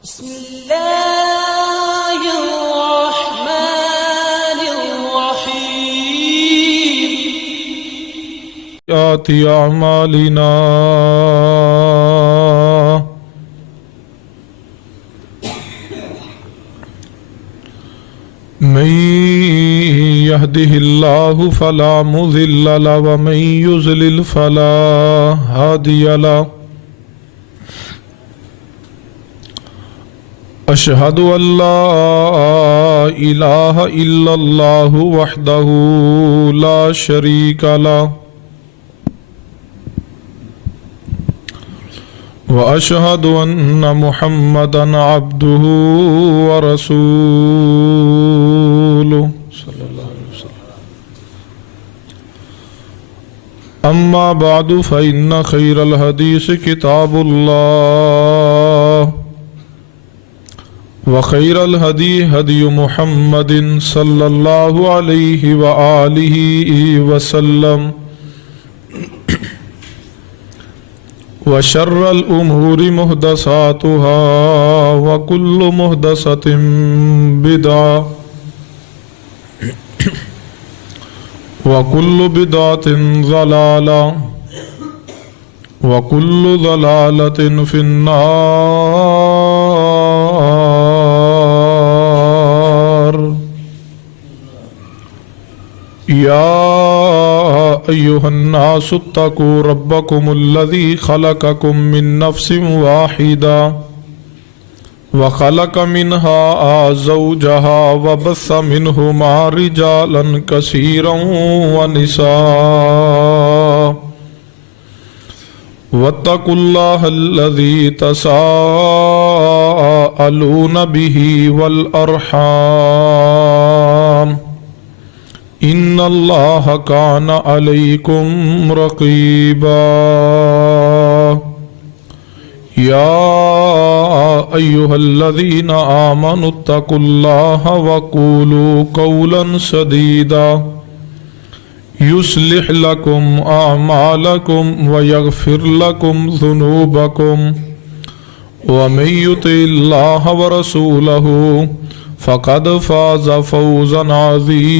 बिस्मिल्लाहिर्रहमानिर्रहीम आति अमालिना मन यहदिहिल्लाहु फला मुज़िल्ल लहु व मन युज़लिल फला हादिय लहु। अशहदु अल्ला इलाहा इल्लल्लाहु वहदहु ला शरीका लहु व अशहदु अन्ना मुहम्मदन अब्दुहु व रसूलुहु सल्लल्लाहु अलैहि वसल्लम। अम्मा बादु फ़इन्ना खैरल हदीस किताबुल्लाह व खैरल हदी हदी मुहम्मदिन सल्लल्लाहु अलैहि व आलिहि वसल्लम व शर्रल उमूरि मुहदसातुहा व कुल्लु मुहदसतिन बिदअ व कुल्लु बिदअतिन ज़लाला व कुल्लु ज़लालतिन फिन्नार। या अय्युहन्नासु इत्तक़ू रब्बकुमुल्लज़ी खलक़कुम मिन नफ्सिन वाहिदा व खलक़ मिन्हा ज़ौजहा व बस्स मिन्हुमा रिजालन कसीरन व निसाअ वत्तक़ुल्लाहल्लज़ी तसाअलून बिही वल अर्हाम इन्नल्लाह कान अलैकुम रक़ीबा। या अय्युहल्लज़ीना आमनुत्तक़ुल्लाह व क़ूलू क़ौलन सदीदा युस्लिह लकुम अअमालकुम व यग़फ़िर लकुम ज़ुनूबकुम व मन युतिइल्लाह व रसूलहु फ़क़द फ़ाज़ फ़ौज़न अज़ीमा।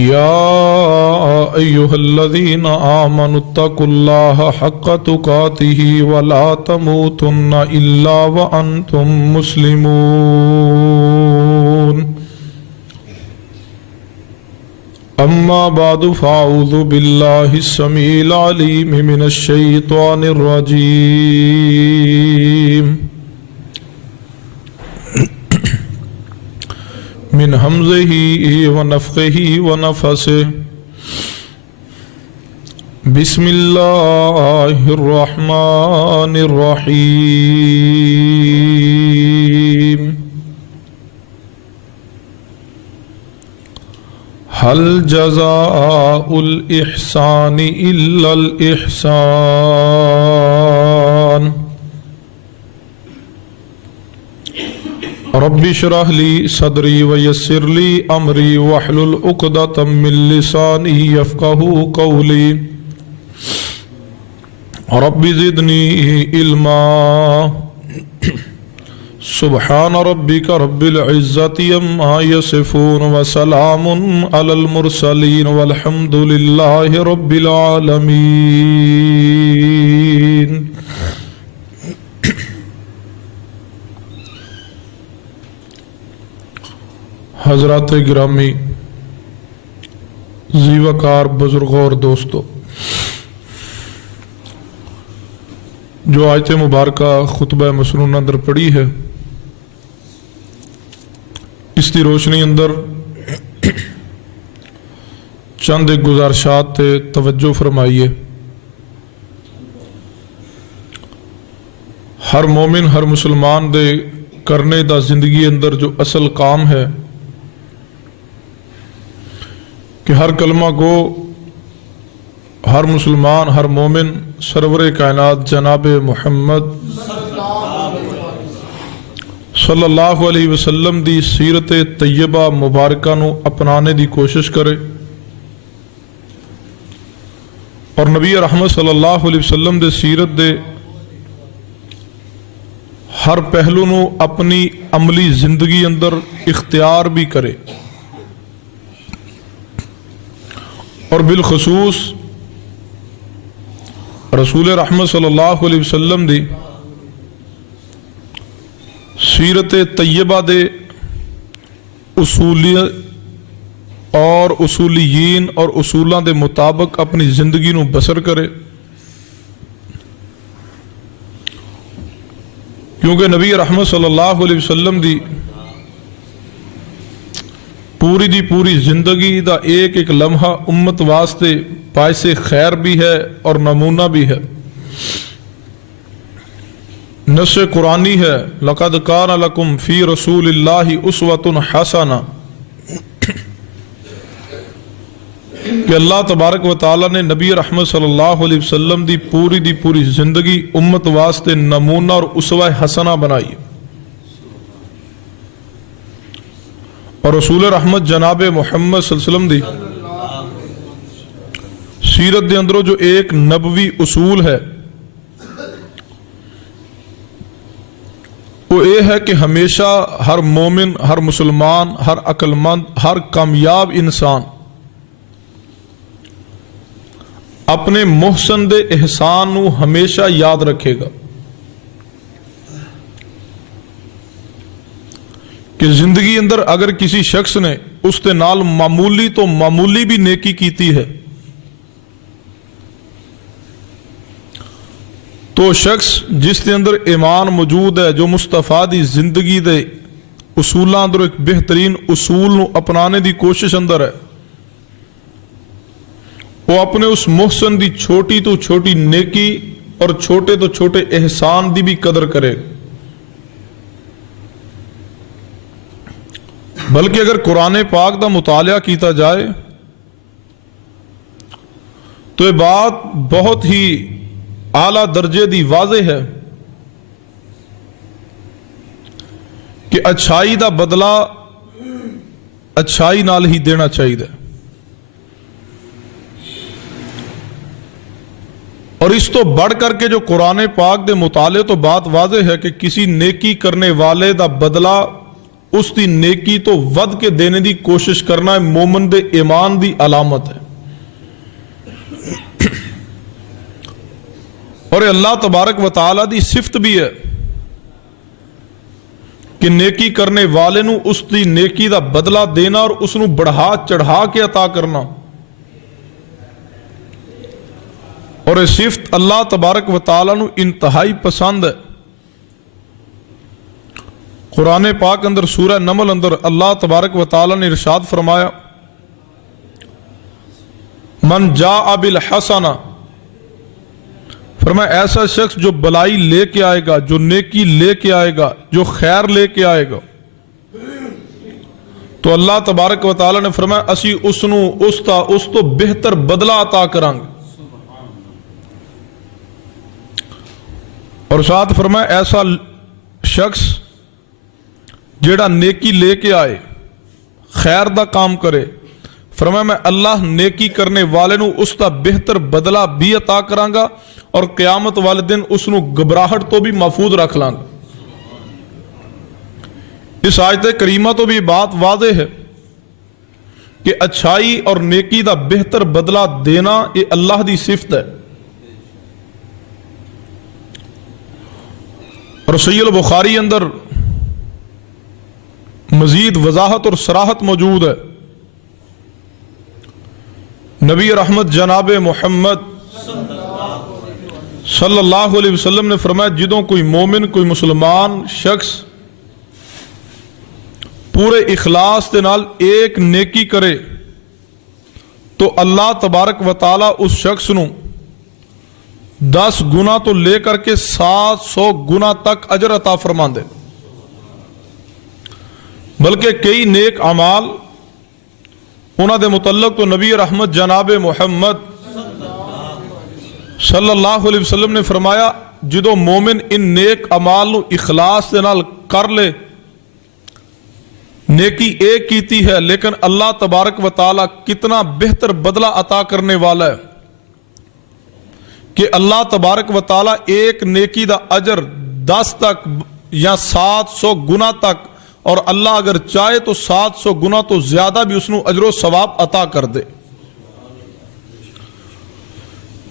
या अय्युहल्लज़ीना आमनुत्तक़ुल्लाह हक़्क़ तुक़ातिही व ला तमूतुन्ना इल्ला व अंतुम मुस्लिमून। अम्मा बादु फ़अऊज़ु बिल्लाहि स्समीइल अलीम मिनश शैतानिर रजीम मिन हमज़िही व नफ़्ख़िही व नफ़सिही। बिस्मिल्लाहिर्रहमानिर्रहीम। हल जज़ाउल इहसानि इल्लल इहसान। रब्बि इश्रह ली सदरी व यस्सिर ली अमरी वहलुल उक़दतम मिन लिसानी यफ़क़हू क़ौली। रब्बि ज़िदनी इल्मा। सुब्हान रब्बिका रब्बिल इज़्ज़ति अम्मा यसिफ़ून व सलामुन अलल मुरसलीन वल्हम्दुलिल्लाहि रब्बिल आलमीन। हज़रात गिरामी, ज़ीवकार बुज़ुर्गों और दोस्तों, जो आयत मुबारका खुतबा मसनून अंदर पड़ी है, इसकी रोशनी अंदर चंद एक गुजारिशात ते तवज्जो फरमाइए। हर मोमिन हर मुसलमान दे करने दा जिंदगी अंदर जो असल काम है कि हर कलमा गो, हर मुसलमान हर मोमिन सरवरे कायनात जनाब मुहम्मद सल्लल्लाहु अलैहि वसल्लम दी सीरत तैयबा मुबारका नू अपनाने दी कोशिश करे और नबी रहमत सल्लल्लाहु अलैहि वसल्लम दे सीरत दे हर पहलू नूं अपनी अमली जिंदगी अंदर इख्तियार भी करे और बिलखसूस रसूल रहमत सल्लल्लाहु अलैहि वसल्लम दी सीरत तैयबा दे उसूली और उसूलियीन और उसूलों के मुताबिक अपनी जिंदगी नूं बसर करे, क्योंकि नबी रहमत सल्लल्लाहु अलैहि वसल्लम दी पूरी जिंदगी दा एक एक लम्हा उम्मत वास्ते बाइसे खैर भी है और नमूना भी है। नस कुरानी है, लक़द कान लकुम फ़ी रसूलिल्लाहि उस्वतुन हसना, कि अल्लाह तबारक व तआला ने नबी रहमत सल्लल्लाहु अलैहि वसल्लम दी पूरी जिंदगी उम्मत वास्ते नमूना और उसवा हसना बनाई। और रसूल रहमत जनाब मुहम्मद सल्लल्लाहु अलैहि वसल्लम दी सीरत दे अंदरों जो एक नबवी उसूल है वो ये है कि हमेशा हर मोमिन, हर मुसलमान, हर अक्लमंद, हर कामयाब इंसान अपने मोहसन दे एहसान नूं हमेशा याद रखेगा कि जिंदगी अंदर अगर किसी शख्स ने उसके नाल मामूली तो मामूली भी नेकी कीती है तो शख्स जिसके अंदर ईमान मौजूद है, जो मुस्तफा दी जिंदगी दे उसूलों अंदर एक बेहतरीन उसूल नूं अपनाने की कोशिश अंदर है, वो अपने उस मोहसन की छोटी तो छोटी नेकी और छोटे तो छोटे एहसान की भी कदर करे। बल्कि अगर कुरान पाक का मुतालिया किया जाए तो ये बात बहुत ही आला दर्जे की वाज़े है कि अच्छाई का बदला अच्छाई नाल ही देना चाहिए। और इस तो बढ़ करके जो कुरान पाक के मुताले तो बात वाज़े है कि किसी नेकी करने वाले का बदला उसकी नेकी तो वध के देने की कोशिश करना है मोमन दे ईमान की अलामत है। और अल्लाह तबारक व तआला दी सिफत भी है कि नेकी करने वाले नूं उसकी नेकी का बदला देना और उसनूं बढ़ा चढ़ा के अता करना। और यह सिफत अल्लाह तबारक व तआला नूं इंतहाई पसंद है। कुरान पाक अंदर सूरह नमल अंदर अल्लाह तबारक व तआला ने इरशाद फरमाया, मन जा बिल हसना, फरमाया ऐसा शख्स जो भलाई लेके आएगा, जो नेकी लेके आएगा, जो खैर लेके आएगा, तो अल्लाह तबारक व तआला ने फरमाया असी उसनूं उस तो बेहतर बदला अता करांगे। और साथ फरमाया ऐसा शख्स जेड़ा नेकी लेके आए, खैर दा काम करे, फरमाया मैं अल्लाह नेकी करने वाले नूं उसका बेहतर बदला भी अता करांगा और क़यामत वाले दिन उसनूं घबराहट तो भी महफूज रख लांगा। इस आयत करीमा तो भी बात वाज़े है कि अच्छाई और नेकी का बेहतर बदला देना ये अल्लाह की सिफत है। और सहीह बुखारी अंदर मजीद वजाहत और सराहत मौजूद है। नबी रहमत जनाब मुहम्मद सल्लल्लाहु अलैहि वसल्लम ने फरमाया जिदों कोई मोमिन, कोई मुसलमान शख्स पूरे इखलास के नाल एक नेकी करे तो अल्लाह तबारक व तआला उस शख्स नूं 10 गुना तो लेकर के 700 गुना तक अजर अता फरमांदे। बल्कि कई नेक अमाल उन्होंने मुतल्लक तो नबी रहमत जनाब मुहम्मद सल्लल्लाहु अलैहि वसल्लम ने फरमाया जिदों मोमिन इन नेक अमाल नूं इखलास दे नाल कर ले, नेकी एक कीती है लेकिन अल्लाह तबारक व तआला कितना बेहतर बदला अता करने वाला है। कि अल्लाह तबारक व ताला एक नेकी दा अजर 10 तक या 700 गुना तक, और अल्लाह अगर चाहे तो 700 गुना तो ज्यादा भी उसनू अजरो सवाब अता कर दे।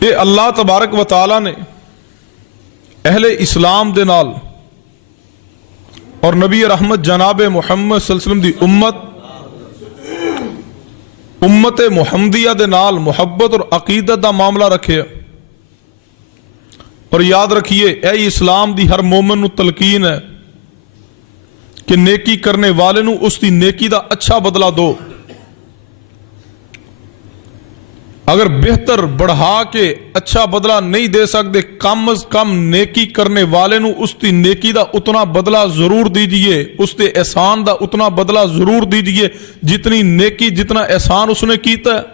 ये अल्लाह तबारक व ताला ने अहले इस्लाम दे नाल और नबी रहमत जनाब मुहम्मद सल्लल्लाहु अलैहि वसल्लम दी उम्मत मुहम्मदिया दे नाल मुहब्बत और अकीदत दा मामला रखे। और याद रखिए, यह इस्लाम दी हर मोमिन नू तलकीन है कि नेकी करने वाले नू उसकी नेकी दा अच्छा बदला दो। अगर बेहतर बढ़ा के अच्छा बदला नहीं दे सकते, कम अज कम नेकी करने वाले नू उसकी नेकी दा उतना बदला जरूर दीजिए, उसके एहसान दा उतना बदला जरूर दीजिए जितनी नेकी, जितना एहसान उसने कीता है।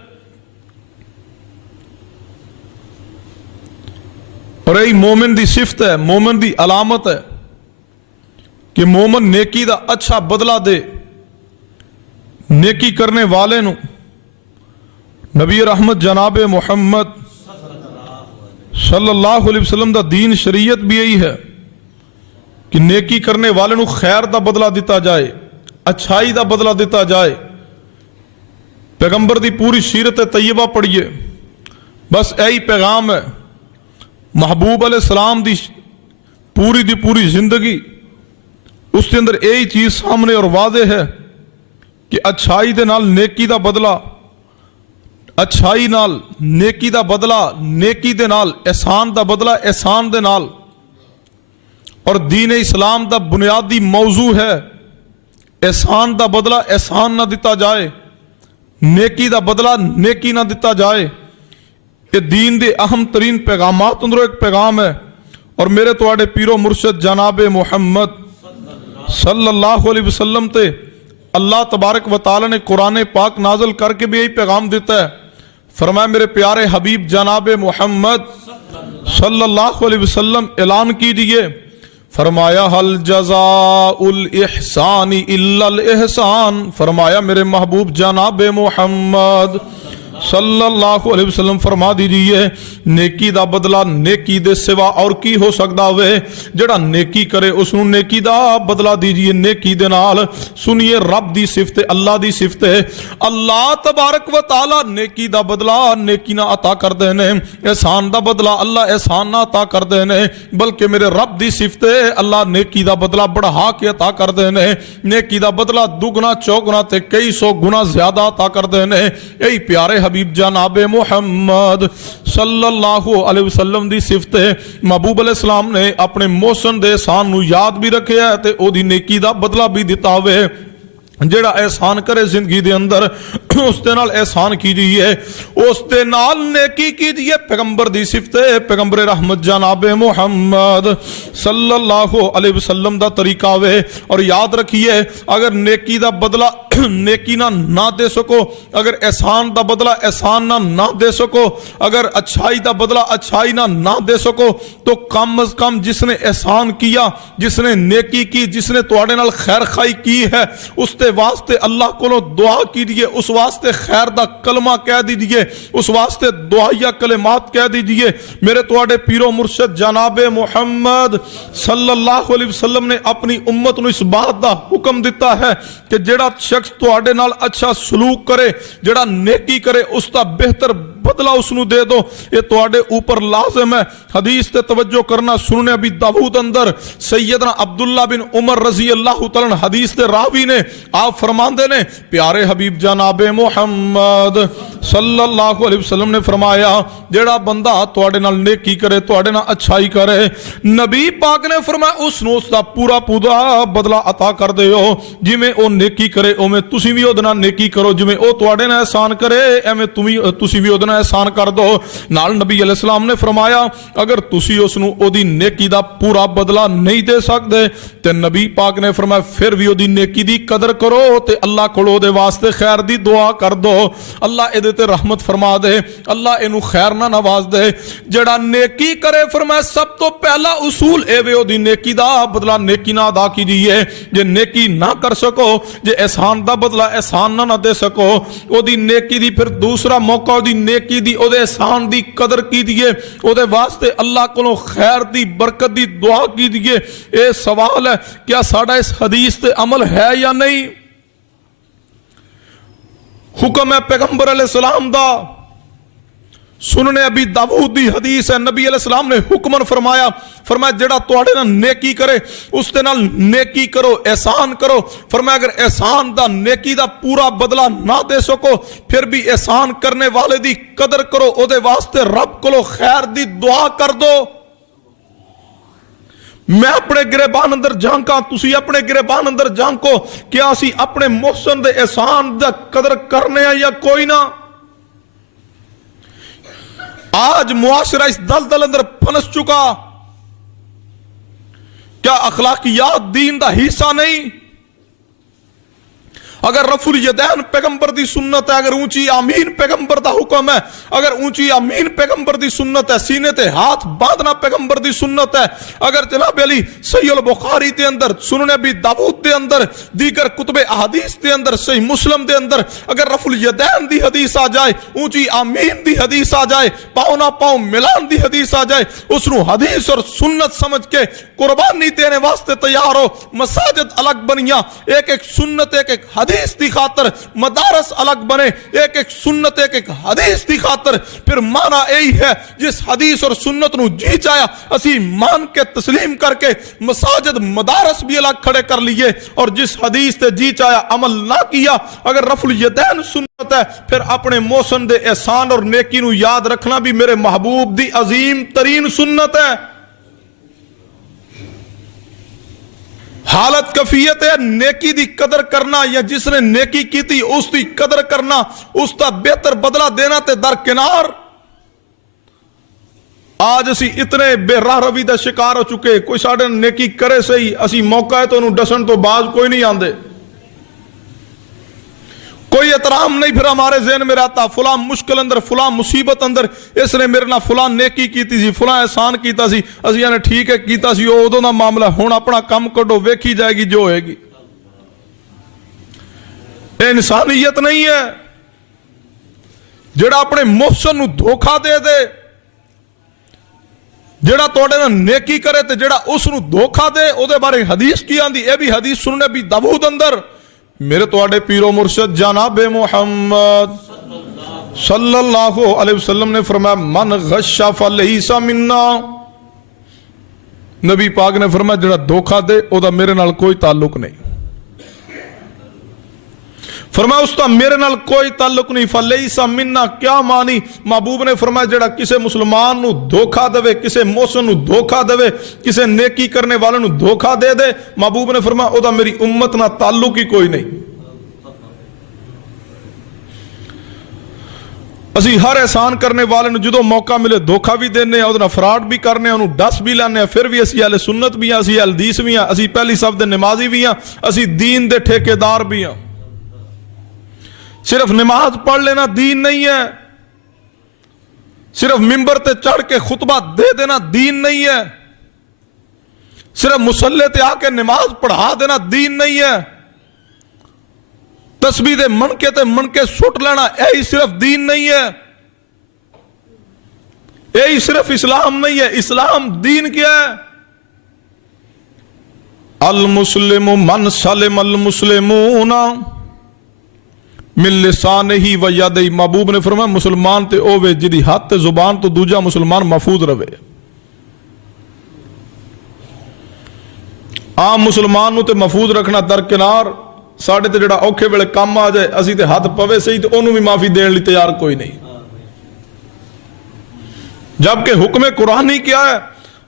और यही मोमिन दी सिफत है, मोमिन दी अलामत है कि मोमिन नेकी दा अच्छा बदला दे। नेकी करने वाले नू नबी रहमत जनाब मुहम्मद सल्लल्लाहु अलैहि वसल्लम दा दीन शरीयत भी यही है कि नेकी करने वाले नू खैर दा बदला दिता जाए, अच्छाई दा बदला दिता जाए। पैगंबर दी पूरी सीरत तैयबा पढ़िए, बस यही पैगाम है। महबूब अलैहिस्सलाम दी पूरी जिंदगी, उसके अंदर यही चीज सामने और वादे है कि अच्छाई दे नाल नेकी दा बदला, अच्छाई नाल नेकी दा बदला, नेकी दे नाल एहसान दा बदला, एहसान दे नाल। और दीन इस्लाम दा बुनियादी मौजू है एहसान दा बदला एहसान ना दिता जाए, नेकी दा बदला नेकी ना दिता जाए। ये दीन दे अहम तरीन पैगामात अंदरों एक पैगाम है। और मेरे तुहाडे पीरो मुर्शद जनाब मुहम्मद सल्लल्लाहु अलैहि वसल्लम ते अल्लाह तबारक व तआला ने कुरान पाक नाजल करके भी यही पैगाम देता है। फरमाया, मेरे प्यारे हबीब जनाब मुहम्मद सल्लल्लाहु अलैहि वसल्लम ऐलान कीजिए, फरमाया हल जज़ाउल इहसानी इल्लल इहसान। फरमाया मेरे महबूब जनाब मुहम्मद सल्लल्लाहु अलैहि वसल्लम फरमा दीजिए, नेकी दा बदला नेकी दे सिवा और की हो सकता वे। जड़ा नेकी करे उसनू नेकी दा बदला दीजिए नेकी दे नाल। सुनिए रब दी सिफत, अल्लाह दी सिफत है। अल्लाह तबारक व तआला नेकी दा बदला नेकी ना अता करदे ने, एहसान दा बदला अल्लाह एहसान ना अता करदे ने। बल्कि मेरे रब दी सिफत है, अल्लाह नेकी दा बदला बढ़ा के अता करदे ने, नेकी दा बदला दुगना चौगुना ते कई सौ गुना ज्यादा अता करदे ने। यही प्यारे हबीब जनाब मुहम्मद सल्लल्लाहु अलैहि वसल्लम दी सिफत है। महबूब अलैहिस्सलाम ने अपने मोहसन दे एहसान नू याद भी रखिया है ते ओदी नेकी दा बदला भी दिता होवे। जेड़ा एहसान करे जिंदगी दे अंदर उसदे नाल एहसान कीजिए, उसदे नाल नेकी कीजिए। पैगंबर दी सिफत है, पैगंबर रहमत जनाब मुहम्मद सल्लल्लाहु अलैहि वसल्लम दा तरीका वे। और याद रखिए, अगर नेकी दा बदला नेकी ना दे सको, अगर एहसान दा बदला एहसान ना दे सको, अगर अच्छाई दा बदला अच्छाई ना दे सको, तो कम अज कम जिसने एहसान किया, जिसने नेकी की, जिसने तुहाडे नाल खैर खाई की है, उसते वास्ते अल्लाह को दुआ कीजिए, उस वास्ते खैर दा कलमा कह दीजिए, उस वास्ते दुआया कलिमात कह दीजिए। मेरे तुहाडे पीरो मुर्शद जनाब मुहम्मद सल्लल्लाहु अलैहि वसल्लम ने अपनी उम्मत नू इस बात दा हुक्म दिता है कि जेड़ा शख्स तुहाडे नाल अच्छा सलूक करे, जेड़ा नेकी करे, उसका बेहतर बदला उसनू दे दो। ये तुहाडे ऊपर लाजिम है। हदीस ते तवज्जो करना, सुनने अभी दाऊद अंदर सैयदना अब्दुल्ला बिन उमर रजी अल्लाह तआला हदीस दे रावी ने आप फरमाते ने, प्यारे हबीब जनाब मुहम्मद सल्लल्लाहु अलैहि वसल्लम ने फरमाया, जेड़ा बंदा तुहाडे नाल नेकी करे, तुहाडे नाल अच्छाई करे, नबी पाक ने फरमाया उसनू उसदा पूरा बदला अता कर दिओ। जिवें ओ नेकी करे उवें तुसीं भी ओहदे नाल नेकी करो, जिवें ओ तुहाडे नाल एहसान करे एवें तुसीं भी ओहदे नाल एहसान कर दो। नाल नबी अलैहिस्सलाम ने फरमाया, अगर तुसीं उसनू ओहदी नेकी दा पूरा बदला नहीं दे सकदे ते नबी पाक ने फरमाया फिर भी ओहदी नेकी दी कदर करो ते अल्लाह कोलों दे वास्ते खैर दी दुआ कर दो। अल्लाह एदे ते रहमत फरमा दे, अल्लाह इनू खैर ना नवाज दे। जेड़ा नेकी करे, फरमाया सब तो पहला उसूल एवे ओदी नेकी दा बदला नेकी ना अदा कीजिए। जे नेकी ना कर सको, जे एहसान दा बदला एहसान ना दे सको, ओदी नेकी दी फिर दूसरा मौका ओदी नेकी नेकी दी ओदे एहसान दी कदर कीजिए, ओदे वास्ते अल्लाह कोलों खैर दी बरकत दी दुआ कीजिए। ये सवाल है क्या साडा इस हदीस ते अमल है या नहीं? हुक्म है पैगंबर अलैहिस्सलाम दा, सुनने अभी दाऊद दी हदीस है, नबी अलैहिस्सलाम ने हुक्मन फरमाया, जेड़ा तुहाडे नाल नेकी करे उसदे नाल नेकी करो, एहसान करो। फरमाया अगर एहसान दा नेकी दा पूरा बदला ना दे सको फिर भी एहसान करने वाले दी कदर करो, ओदे वास्ते रब कोलों खैर दी दुआ कर दो। मैं अपने गिरेबान अंदर झांका, तुसी अपने गिरेबान अंदर झांको, क्या असी अपने मोहसन दे एहसान दा कदर करने या कोई ना? आज मुआशरा इस दलदल अंदर फंस चुका, क्या अखलाकियात दीन दा हिस्सा नहीं? अगर रफुल यदैन पैगंबर दी सुन्नत है, अगर ऊंची आमीन पैगंबर दा हुक्म है, अगर ऊंची आमीन पैगंबर दी सुन्नत है, सीने ते हाथ बांधना पैगंबर दी सुन्नत है, अगर जनाब अली सही अल बुखारी दे अंदर, सुनन अबी दाऊद दे अंदर, दीगर कुतुबे अहादीस दे अंदर, सही मुस्लिम दे अंदर अगर रफुल यदैन दी हदीस आ जाए, ऊंची आमीन दी हदीस आ जाए, पाओ ना पाओ मिलान दी हदीस आ जाए, उसनु हदीस और सुन्नत समझ के कुर्बानी देने वास्ते तैयार हो। मसाजिद अलग बनिया, एक एक सुन्नत एक एक हदीस दी खातर, मदारस अलग बने, एक एक सुन्नत एक एक हदीस दी खातर। फिर माना यही है जिस हदीस और सुन्नत नु जी चाया असी मान के तस्लीम करके मसाजिद मदारस भी अलग खड़े कर लिए, और जिस हदीस ते जी चाया अमल ना किया। अगर रफुल यदैन सुन्नत है फिर अपने मौसम दे एहसान और नेकी नु याद रखना भी मेरे महबूब दी अजीम तरीन सुन्नत है। हालत कफियत है नेकी दी कदर करना, या जिसने नेकी की थी उसकी कदर करना, उसका बेहतर बदला देना ते दरकिनार। आज असी इतने बेराह रवी का शिकार हो चुके, कोई साडे नेकी करे सही, असी मौका है तो उन्होंने डसन तो बाज कोई नहीं आंदे, कोई एहतराम नहीं फिर हमारे ज़हन में रहता, फुला मुश्किल अंदर, फुला मुसीबत अंदर, इसने मेरे नाल फुला नेकी कीती सी, फुला एहसान कीता सी, असी ने ठीक है कीता सी, उदों दा मामला, हुण अपना काम कढो, वेखी जाएगी जो होएगी। ये इंसानियत नहीं है। जेड़ा अपने मोहसन नूं धोखा दे दे, जेड़ा तुहाडे नाल नेकी करे ते जेड़ा उस नूं धोखा दे, उहदे बारे हदीस की आंदी, ये भी हदीस सुनने भी दाऊद अंदर, मेरे तुहाडे पीरो मुर्शद जनाबे मुहम्मद सल्लल्लाहु अलैहि वसल्लम ने फरमाया मन गश्शा फलैसा मिन्ना। नबी पाक ने फरमाया जेड़ा धोखा दे ओदा मेरे नाल कोई ताल्लुक नहीं। फरमाया उसका मेरे नाल कोई ताल्लुक नहीं। फलैसा मिन्ना क्या मानी? महबूब ने फरमाया जेड़ा किसे मुसलमान नू धोखा देवे, किसे मोहसन नू धोखा देवे, किसे नेकी करने वाले नू धोखा दे दे, महबूब ने फरमाया ओदा मेरी उम्मत ना ताल्लुक ही कोई नहीं। असी हर एहसान करने वाले नू जो मौका मिले धोखा भी देने, फ्रॉड भी करने, उन्होंने डस भी लैने, फिर भी असी अहले सुन्नत भी हाँ, असी अहले हदीस भी हाँ, असी पहली सब दे नमाजी भी हाँ, असी दीन दे ठेकेदार भी हाँ। सिर्फ नमाज पढ़ लेना दीन नहीं है, सिर्फ मिंबर ते चढ़ के खुतबा दे देना दीन नहीं है, सिर्फ मुसल्ले ते आके नमाज पढ़ा देना दीन नहीं है, तस्बीह दे मनके सुट लेना यही सिर्फ दीन नहीं है, यही सिर्फ इस्लाम नहीं है। इस्लाम दीन क्या है? अल मुस्लिमु मन सलिम अल मुस्लिमूना मिन लिसानिही व यदिही। महबूब ने फरमाया मुसलमान ते ओवे जिहदी हाथ ते जुबान तो दूजा मुसलमान महफूज रवे। आम मुसलमान नूं ते महफूज रखना दरकिनार, साडे ते जिहड़ा औखे वेले काम आ जाए असी ते हाथ पवे सही ते ओनू भी माफी देने लई तैयार कोई नहीं। जबकि हुक्म कुरानी क्या है?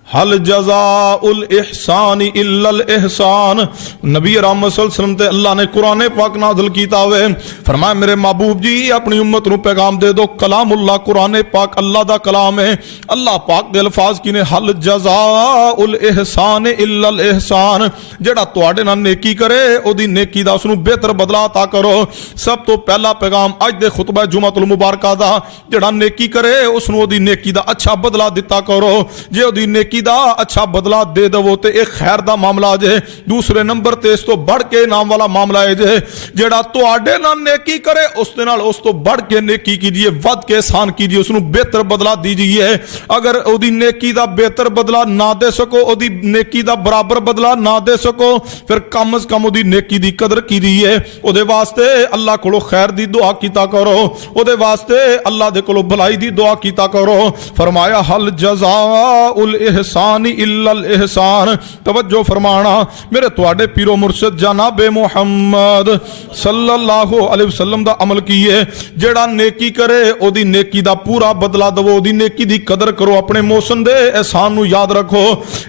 हल जज़ाउल इहसान इल्लल इहसान। नबी रहमत सल्लल्लाहु अलैहि वसल्लम ते अल्लाह ने कुरान पाक नाज़िल कीता हुए, फरमाया मेरे महबूब जी अपनी उम्मत नूं पैगाम दे दो, कलामुल्लाह कुरान पाक अल्लाह दा कलाम है। अल्लाह पाक दे अल्फाज की ने हल जज़ाउल इहसान इल्लल इहसान। जेड़ा तुहाडे नाल नेकी करे ओदी नेकी दा उसनूं बेहतर बदला अता करो। सब तो पहला पैगाम अज दे खुतबा जुमातुल मुबारका दा, जेड़ा नेकी करे उसनूं ओदी नेकी दा अच्छा बदला दिता करो। जे ओदी नेकी नेकी दा अच्छा बदला दे दवो ते एक खैर दा मामला जे। दूसरे नंबर ते इस तो बढ़ के इनाम वाला मामला है जे जेड़ा तुहाडे नाल नेकी करे उस दे नाल उस तो बढ़ के नेकी कीजिए, वध के एहसान कीजिए, उसनू बेहतर बदला दीजिए। अगर ओदी नेकी दा बेहतर बदला ना दे सको, ओदी नेकी दा बराबर बदला ना दे सको, फिर कम अज कम ओदी नेकी दी कदर कीजिए। ओदे वास्ते अल्लाह कोलों खैर दी दुआ कीता करो, ओदे वास्ते अल्लाह दे कोलों भलाई दी दुआ कीता करो। फरमाया हल जज़ाउल इहसान इल्लल इहसान। तवज्जो फरमाना मेरे तुहाडे पीरो मुर्शद जनाबे मुहम्मद सल्लल्लाहु अलैहि वसल्लम दा अमल कीए। जेड़ा नेकी करे ओदी नेकी दा पूरा बदला दवो, ओदी नेकी दी कदर करो, अपने मौसम दे एहसान नू याद रखो।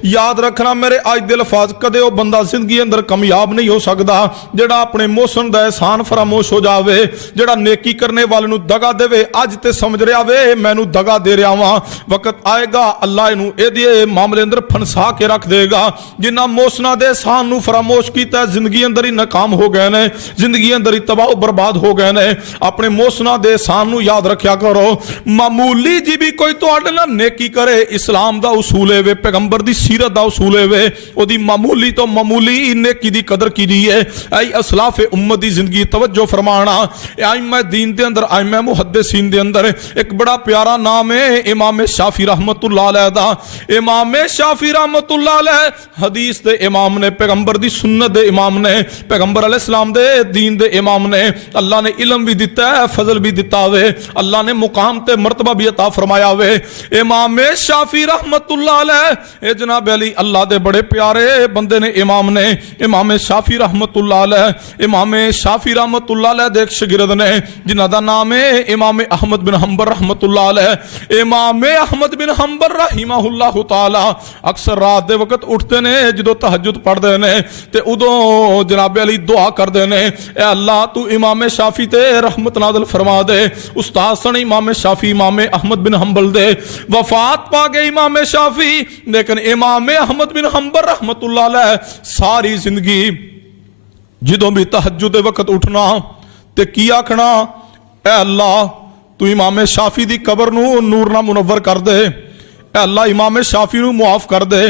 याद रखना मेरे अज दे लफाज, कदे ओ बंदा जिंदगी अंदर कामयाब नहीं हो सकदा जेड़ा अपने मौसम दा एहसान फरामोश हो जावे, जेड़ा नेकी करने वाले नू दगा देवे। अज ते समझ रहा वे मैनू दगा दे रहा वां, वक्त आएगा अल्लाह इनू इहदे मामले अंदर फनसा के रख देगा। जिन्ना मौसना दे एहसान नू फरामोश कीता जिंदगी अंदर ही नाकाम हो गए ने, जिंदगी अंदर ही तबाह बर्बाद हो गए ने। अपने मौसना दे एहसान नू याद रखा करो। मामूली जी भी कोई तुहाडे नाल नेकी करे, इस्लाम दा उसूल है वे, पैगंबर दी सीरत दा उसूल है वे, ओदी मामूली तो मामूली नेकी दी कदर कीजिए। ऐ असलाफ उम्मत दी जिंदगी तवज्जो फरमाना। आइम्मा दीन दे अंदर, आइम्मा मुहद्दिसीन दे अंदर एक बड़ा प्यारा नाम है इमाम शाफी रहमतुल्लाह अलैह दा। इमाम शाफी रहमतुल्लाह अलैह हदीस दे इमाम ने, पैगंबर दी सुन्नत दे इमाम ने, पैगंबर अलैहिस्सलाम दे दीन दे इमाम ने। अल्लाह ने इल्म भी दिता है, फजल भी दिता वे, अल्लाह ने मुकाम ते मर्तबा भी अता फरमाया वे। इमाम शाफी रहमतुल्लाह अलैह ए जनाब अली अल्लाह दे बड़े प्यारे बंदे ने, इमाम ने, इमाम शाफी रहमतुल्लाह अलैह। इमाम शाफी रहमतुल्लाह अलैह दे एक शागिर्द ने जिन्हां दा नाम है इमाम अहमद बिन हंबल रहमतुल्लाह अलैह। इमाम अहमद बिन हंबल रहमहुल्लाह ताला अक्सर रात दे वक्त उठते ने, जदों तहज्जुद पढ़दे ने ते उदों जनाब अली दुआ करदे ने, ए अल्लाह तू इमाम शाफी ते रहमत नाज़िल फरमा दे। उस्ताद सन इमाम शाफी इमाम अहमद बिन हंबल दे, वफात पा गए इमाम शाफी, लेकिन इमाम अहमद बिन हंबल रहमतुल्लाह अलैह सारी जिंदगी जदों भी तहज्जुद दे वक्त उठना ते की आखना, ए अल्लाह तू इमाम शाफी दी कबर नू नूर ना मुनव्वर कर दे, ए अल्लाह इमाम शाफी नू मुआफ कर दे,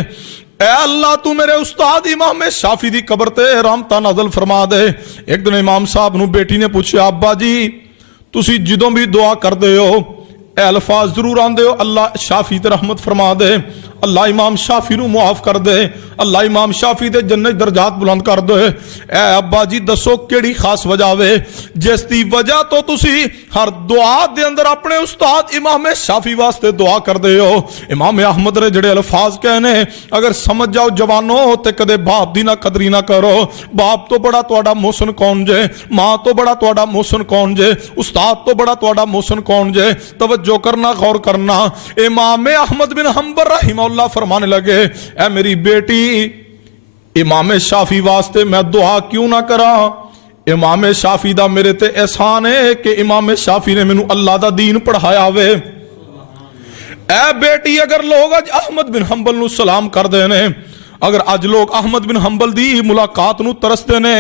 ए अल्लाह तू मेरे उस्ताद इमाम शाफी दी कबर ते रहमतां नाज़िल फरमा दे। एक दिन इमाम साहब नू बेटी ने पूछा, अब्बा जी तुसी जदों भी दुआ करदे हो ए अल्फाज जरूर आंदे हो, अल्लाह शाफी ते रहमत फरमा दे, अल्लाह इमाम शाफी नू मुआफ कर दे, अल्लाह इमाम शाफी दे जन्नत दरजात बुलंद कर दे। ए अब्बा जी दसो केड़ी खास वजह वे जिस दी वजह तो तुसी हर दुआ दे अंदर अपने उस्ताद इमाम शाफी वास्ते दुआ करदे हो। इमाम अहमद ने जड़े अल्फाज कहने अगर समझ जाओ जवानो ते कदे बाप दी ना कदरी ना करो। बाप तो बड़ा तुहाडा मोहसन कौन जे, मां तो बड़ा तुहाडा मोहसन कौन जे, उस्ताद तो बड़ा तुहाडा मोहसन कौन जे। तवज्जो करना, गौर करना। इमाम अहमद बिन हंबल रहमहुल्लाह फरमाने लगे, ए मेरी बेटी इमाम शाफी वास्ते मैं दुआ क्यों ना करा। इमाम शाफी दा मेरे ते एहसान है कि इमाम शाफी ने मैनू अल्लाह दा दीन पढ़ाया वे। ए बेटी अगर लोग अज अहमद बिन हंबल नू सलाम करदे ने, अगर अज लोग अहमद बिन हंबल दी मुलाकात नू तरसदे ने,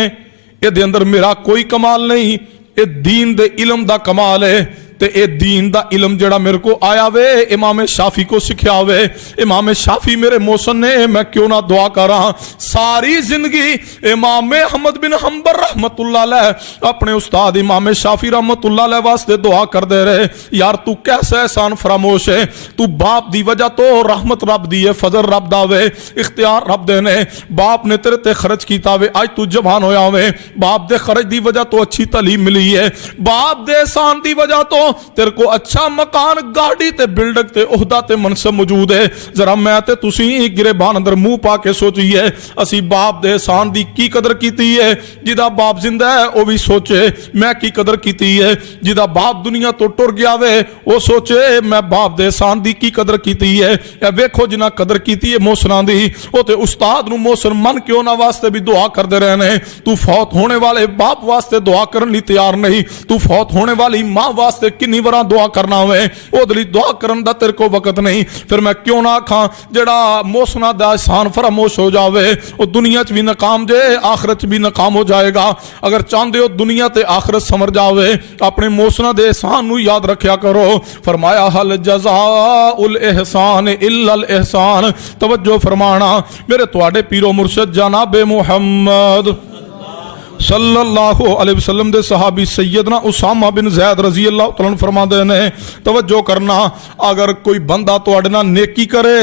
इहदे अंदर मेरा कोई कमाल नहीं, ये दीन दे इल्म दा कमाल है। ते ए दीन दा इल्म जेड़ा मेरे को आया वे इमाम शाफी को सिखया वे। इमाम शाफी मेरे मोहसन ने, मैं क्यों ना दुआ करा। सारी जिंदगी इमाम अहमद बिन हंबल रहमतुल्लाह अलैह अपने उस्ताद इमाम शाफी रहमतुल्लाह अलैह वास्ते दुआ करदे रहे। यार तू कैसा एहसान फरामोश है, तू बाप दी वजह तो रहमत रब दी है, फजल रब दा वे, इख्तियार रब दे ने। बाप ने तेरे ते खर्च कीता वे, आज तू जवान होया वे, बाप दे खर्च दी वजह तो अच्छी तालीम मिली है, बाप दे एहसान दी वजह तो तेरे को अच्छा मकान, गाड़ी ते बिल्डिंग ते ओहदा ते मनसब मौजूद है। जरा मैं ते तुसी गिरेबान अंदर मुंह पा के सोचिए असी बाप दे एहसान दी की कदर कीती है। जिदा बाप जिंदा है वह भी सोचे मैं की कदर कीती है, जिदा बाप दुनिया तो टुर गया वे वो सोचे मैं बाप दे एहसान दी की कदर कीती है। या वेखो जिन्ना कदर कीती है मोहसना दी, वो ते उस्ताद नू मोहसन मन क्यों ना वास्ते भी दुआ करते रहने। तू फौत होने वाले बाप वास्ते दुआ करने लिए तैयार नहीं, तू फौत होने वाली मां वास्ते किन्नी बार दुआ करना होवे, ओहदे लई दुआ करन दा तेरे को वक्त नहीं। फिर मैं क्यों ना आखां जेड़ा मोहसना दा एहसान फरामोश हो जावे वो दुनिया च भी नाकाम जे आखिरत च भी नाकाम हो जाएगा। अगर चाहते हो दुनिया ते आखिरत समझ जावे, अपने मोहसना दे एहसान नू याद रखा करो। फरमाया हल जज़ाउल एहसान इल्लल एहसान। तवज्जो फरमाना मेरे तुहाडे पीरो मुर्शद जनाबे मुहम्मद सल्लल्लाहु अलैहि वसल्लम दे सहाबी सैयदना उसामा बिन ज़ैद रज़ी अल्लाह तआला अन्हु फरमाते ने, तवज्जो करना, अगर कोई बंदा तुहाडे नाल नेकी करे,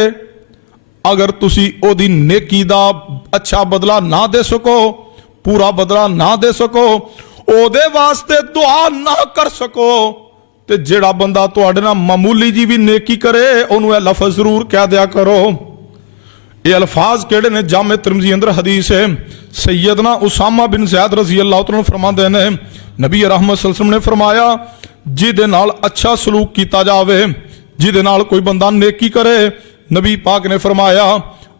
अगर तुसी ओदी नेकी दा अच्छा बदला ना दे सको, पूरा बदला ना दे सको, ओदे वास्ते दुआ ना कर सको, ते जेड़ा बंदा तुहाडे नाल मामूली जी भी नेकी करे ओनू ए लफ्ज़ जरूर कह दिया करो। ये अल्फाज केड़े ने? जामे तिरमिज़ी अंदर हदीस है, सैयदना उसामा बिन ज़ैद रज़ी अल्लाह तआला फरमाते ने, नबी रहमत सल्लल्लाहु अलैहि वसल्लम ने फरमाया जिहदे नाल अच्छा सलूक किया जावे, जिहदे नाल कोई बंदा नेकी करे, नबी पाक ने फरमाया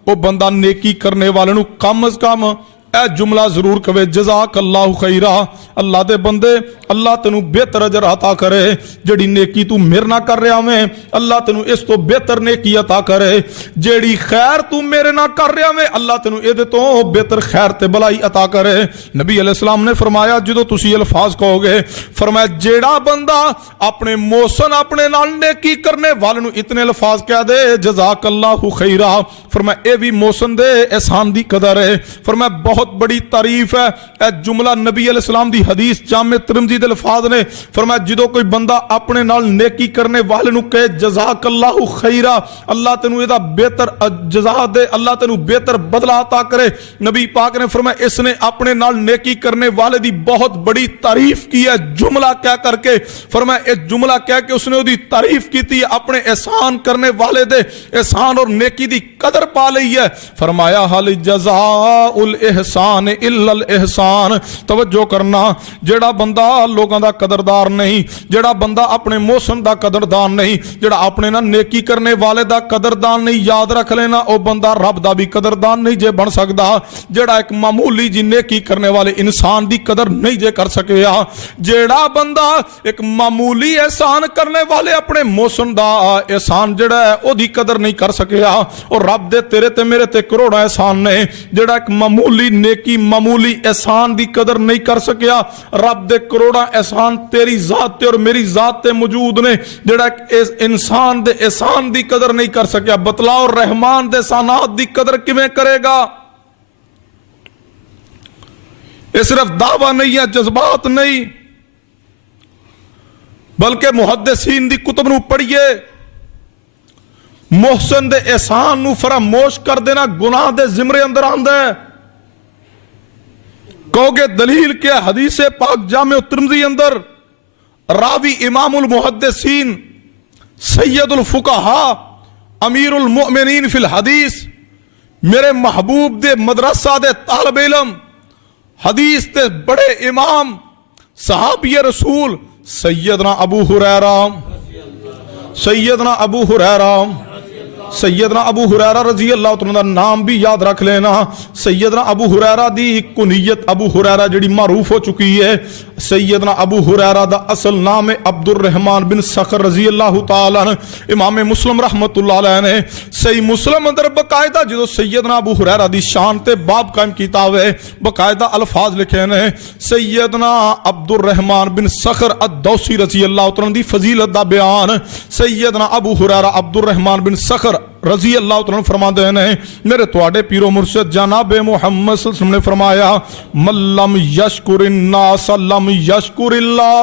वो बंदा नेकी करने वाले नू कम अज कम ए जुमला जरूर कवे, जज़ाकल्लाहु खैरा, अल्लाह दे बंदे अल्लाह तेनू बेहतर अजर अता करे, जेड़ी नेकी तू मेरे ना कर रहा में अल्लाह तेनू इस तो बेहतर नेकी अता करे, जेड़ी खैर तू मेरे ना कर रहा में अल्लाह तेनू इहदे तो बेहतर खैर ते भलाई अता करे। नबी अलैहिस्सलाम ने फरमाया जदों तुसी अल्फाज कहोगे, फरमाया जेड़ा बंदा अपने मोहसन अपने नाल नेकी करने वाले नू इतने अल्फाज कह दे जज़ाकल्लाहु खैरा, फरमाया ए भी मोहसन दे एहसान दी कदर है। फरमाया बहुत बड़ी तारीफ है ए जुमला नबी अलैहिस्सलाम दी हदीस जामे तिरमिज़ी दे अल्फाज ने। फरमाया जदों कोई बंदा अपने नाल नेकी करने वाले नू कहे जज़ाकल्लाहु खैरा, अल्लाह तेनू इहदा बेहतर जज़ा दे, अल्लाह तेनू बेहतर बदला अता करे। नबी पाक ने फरमाया इसने अपने नाल नेकी करने वाले दी बहुत बड़ी तारीफ की है जुमला कह करके। फरमाया इस जुमला कह के उसने उसदी तारीफ की थी, अपने एहसान करने वाले दे एहसान और नेकी दी कदर पा ली है। फरमाया हल जज़ाउल एहसान इल्लल एहसान। तवज्जो करना, जेड़ा बंदा लोगों का कदरदार नहीं, जेड़ा बंदा अपने मौसम का कदरदान नहीं, जेड़ा अपने ना नेकी करने वाले का कदरदान नहीं, याद रख लेना वो बंदा रब का भी कदरदान नहीं जे बन सकता। जेड़ा एक मामूली जी नेकी करने वाले इंसान की कदर नहीं जे कर सकिया, जेड़ा बंदा एक मामूली एहसान करने वाले अपने मौसम का एहसान जेड़ा है ओदी कदर नहीं कर सकिया, और रब दे तेरे ते मेरे ते करोड़ा एहसान ने। जेड़ा एक मामूली नेकी मामूली एहसान की कदर नहीं कर सकिया, रब दे करोड़ा एहसान तेरी जात ते और मेरी जात ते मौजूद ने। जेड़ा इस इंसान दे एहसान की कदर नहीं कर सकिया, बतलाओ रहमान दे एहसानात की कदर किवें करेगा? ये सिर्फ दावा नहीं है, जज्बात नहीं, बल्कि मुहद्दिसीन दी कुतुब नू पढ़िए। मोहसन दे एहसान नू फरामोश कर देना गुनाह दे जिमरे अंदर आंदा है। कहोगे दलील क्या? हदीस पाक जामे तिरमिज़ी अंदर रावी इमामुल मुहद्दिसीन सैयदुल फुकाहा अमीरुल मुमिनीन फिल हदीस, मेरे महबूब दे मदरसा दे तालिब इल्म हदीस दे बड़े इमाम सहाबी रसूल सैयदना अबू हुरैरा, सैयदना अबू हुरैरा, सैयदना अबू हुरैरा रजी अल्लाह तआला दा नाम भी याद रख लेना। सैयदना अबू हुरैरा दी कुनियत अबू हुरैरा जिहड़ी मारूफ हो चुकी है। सैयदना अबू हुरैरा दा असल नाम है अब्दुर रहमान बिन सखर रजी अल्लाह तआला अन्हु। इमाम मुस्लिम रहमतुल्लाह अलैह ने सही मुस्लिम अंदर बकायदा जो सैयदना अबू हुरैरा दी शान ते बाब कायम कीता हुए बकायदा अल्फाज लिखे ने। सैयदना अब्दुर रहमान बिन सखर अद-दौसी रजी अल्लाह तआला दी फजीलत दा बयान सैयदना अबू हुरैरा अब्दुर रहमान बिन सखर रजी अल्लाह तआला फरमाते हैं, मेरे तुहाडे पीरो मुर्शिद जनाबे मुहम्मद सल्लल्लाहु अलैहि वसल्लम ने फरमाया मल्लम यशकुरिन्नास लम यशकुरिल्लाह।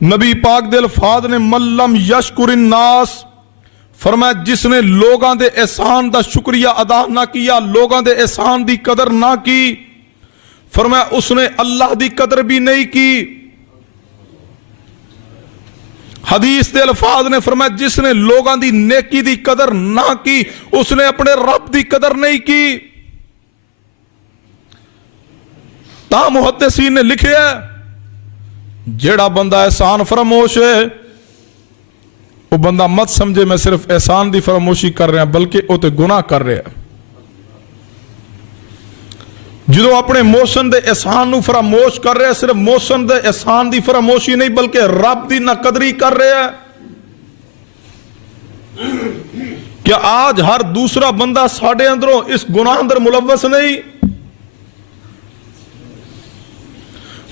नबी पाक दे अल्फाज ने मल्लम यशकुरिन्नास, फरमाया जिसने लोगों के एहसान का शुक्रिया अदा ना किया, लोगों के एहसान की कदर ना की, फरमाया उसने अल्लाह की कदर भी नहीं की। हदीस के अल्फाज ने फरमाया जिसने लोगों की नेकी की कदर ना की उसने अपने रब की कदर नहीं की। ता मुहद्दिसीन ने लिखा जेड़ा बंदा एहसान फरामोश है वो बंदा मत समझे मैं सिर्फ एहसान की फरामोशी कर रहा बल्कि वो तो गुनाह कर रहा। जो अपने मोहसन के एहसान नूं फरामोश कर रहे, सिर्फ मोहसन के एहसान की फरामोशी नहीं बल्कि रब की नाकदरी कर रहे हैं। क्या आज हर दूसरा बंदा साढ़े अंदरों इस गुनाह अंदर मुलव्वस नहीं?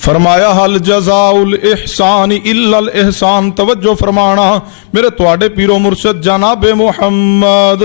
फरमाया हल जज़ाउल इहसान इल्लल इहसान। तवज्जो फरमाना मेरे तुहाडे पीरो मुर्शद जनाबे मुहम्मद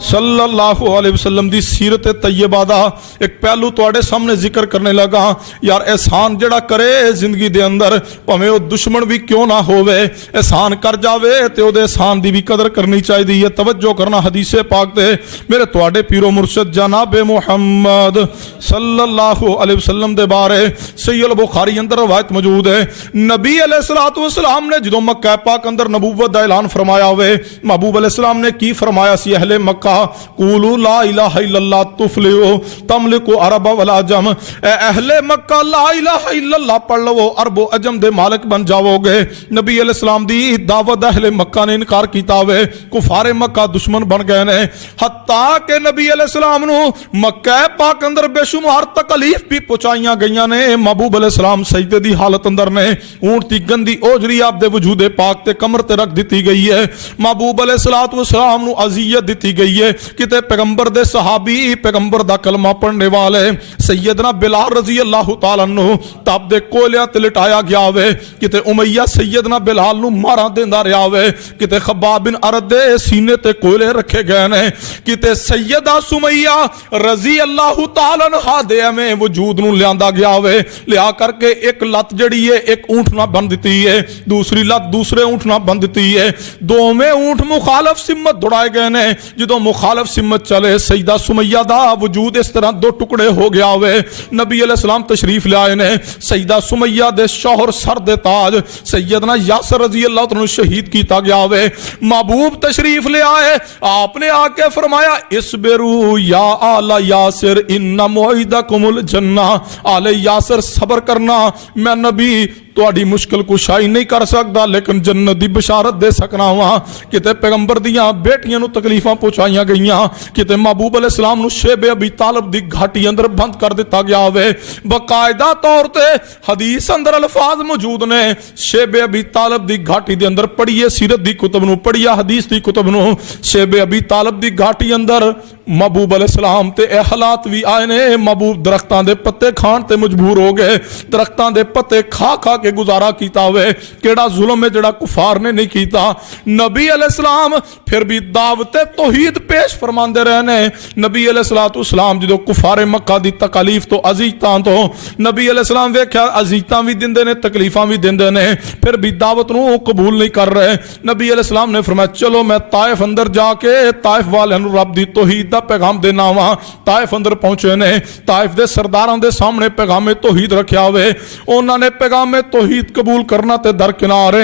सल्लल्लाहु अलैहि वसल्लम दी सीरत तैयबा दा एक पहलू तुहाडे सामने जिक्र करने लगा। यार एहसान जड़ा करे जिंदगी दे अंदर भावें वो दुश्मन भी क्यों ना होवे, एहसान कर जावे ते ओदे एहसान दी भी कदर करनी चाहिदी है। तवज्जो करना हदीसे पाक ते मेरे तुहाडे पीरो मुर्शद जनाबे मुहम्मद सल्लल्लाहु अलैहि वसल्लम दे बारे सहीह बुखारी अंदर रवायत मौजूद है। नबी अलैहिस्सलातु वस्सलाम ने जो मक्का पाक अंदर नबूवत दा ऐलान फरमाया हुए, महबूब अलैहिस्सलाम ने की फरमाया सी अहले मक्का कूलू ला इलाहा इल्लल्लाह तुफलिहू तमलिकु अरब वल अजम। ए अहले मक्का ला इलाहा इल्लल्लाह पढ़ लो, अरब व अजम दे मालिक बन जाओगे। नबी अलैहिस्सलाम दी दावत अहले मक्का ने इनकार कीता हुए, कुफारे मक्का दुश्मन बन गए ने। हत्ता के नबी अलैहिस्सलाम नु मक्का पाक अंदर बेशुमार तकलीफ भी पहुंचाईयां गईयां ने। महबूब अलैहिस्सलाम सजदे दी हालत अंदर ने, ऊंट दी गंदी ओजरी आप दे वजूदे पाक ते कमर ते रख दी गई है। महबूब अलैहिस्सलातु वस्सलाम नु अज़ियत दी गई है। किते पैगंबर दे सहाबी पैगंबर दा कलमा पढ़ने वाले सैयदना बिलाल रजी अल्लाह तआला अन्हु तब दे कोलियां ते लिटाया गया वे। किते उमैया सैयदना बिलाल नु मारा देंदा रहा वे। किते खब्बाब बिन अरद दे सीने ते कोयले रखे गए ने। किते सैयदा सुमैया रजी अल्लाह तआला अन्हा दे में वजूद नु लियांदा गया वे। लिया करके एक लत जड़ी है एक ऊंट ना बन दी है, दूसरी लत दूसरे ऊंट ना बन दी है। दोवें ऊंट मुखालफ सिमत दौड़ाए गए ने। जो मुखालफ सिमत चले सईदा सुमैया दा वजूद इस तरह दो टुकड़े हो गया वे। नबी अलैहिस्सलाम तशरीफ लाए ने। सईदा सुमैया दे शौहर सर दे ताज सैयदना यासर रजी अल्लाह तआला शहीद किया गया वे। महबूब तशरीफ ले आए, आपने आके फरमाया इस्बिरू या आला यासिर इन्ना मुईदकुमुल जन्ना। आले यासिर सबर करना, मैं नबी तुहाडी मुश्किल कुशाई नहीं कर सकता लेकिन जन्नत दी बशारत दे सकना वा। किते पैगंबर दियां बेटियां नु तकलीफां पहुंचाईयां गईयां। किते महबूब अलैहिस्सलाम नु शेबे अबी तालिब दी घाटी अंदर बंद कर दिता गया वे। बाकायदा तौर ते हदीस अंदर अल्फाज मौजूद ने, शेबे अबी तालिब दी घाटी दे अंदर पढ़िए सीरत दी कुतब नु, पढ़िए हदीस दी कुतब नु। शेबे अबी तालिब दी घाटी अंदर महबूब अलैहिस्सलाम ते ए हालात भी आए ने। महबूब दरख्तां दे पत्ते खाण ते मजबूर हो गए। दरख्तां दे पत्ते खा खा के गुजारा कीता हुए। केड़ा जुल्म है जेड़ा कुफार ने नहीं कीता। नबी अलैहिस्सलाम फिर भी दावत तौहीद पेश फरमांदे रहे ने। नबी अलैहिस्सलातु वस्सलाम जो कुफारे मक्का दी तकलीफ तो अजीतां तो नबी अलैहिस्सलाम वेख्या अजीतां भी दिंदे ने तकलीफां भी दिंदे ने, फिर भी दावत नूं कबूल नहीं कर रहे। नबी अलैहिस्सलाम ने फरमाया चलो मैं ताइफ अंदर जाके ताइफ वाले नूं रब दी तौहीद दा पैगाम देना वा। ताइफ अंदर पहुंचे ने, ताइफ दे सरदारां दे सामने पैगाम तौहीद रखिया हुए। उन्हां ने पैगाम तौहीद कबूल करना ते दरकिनार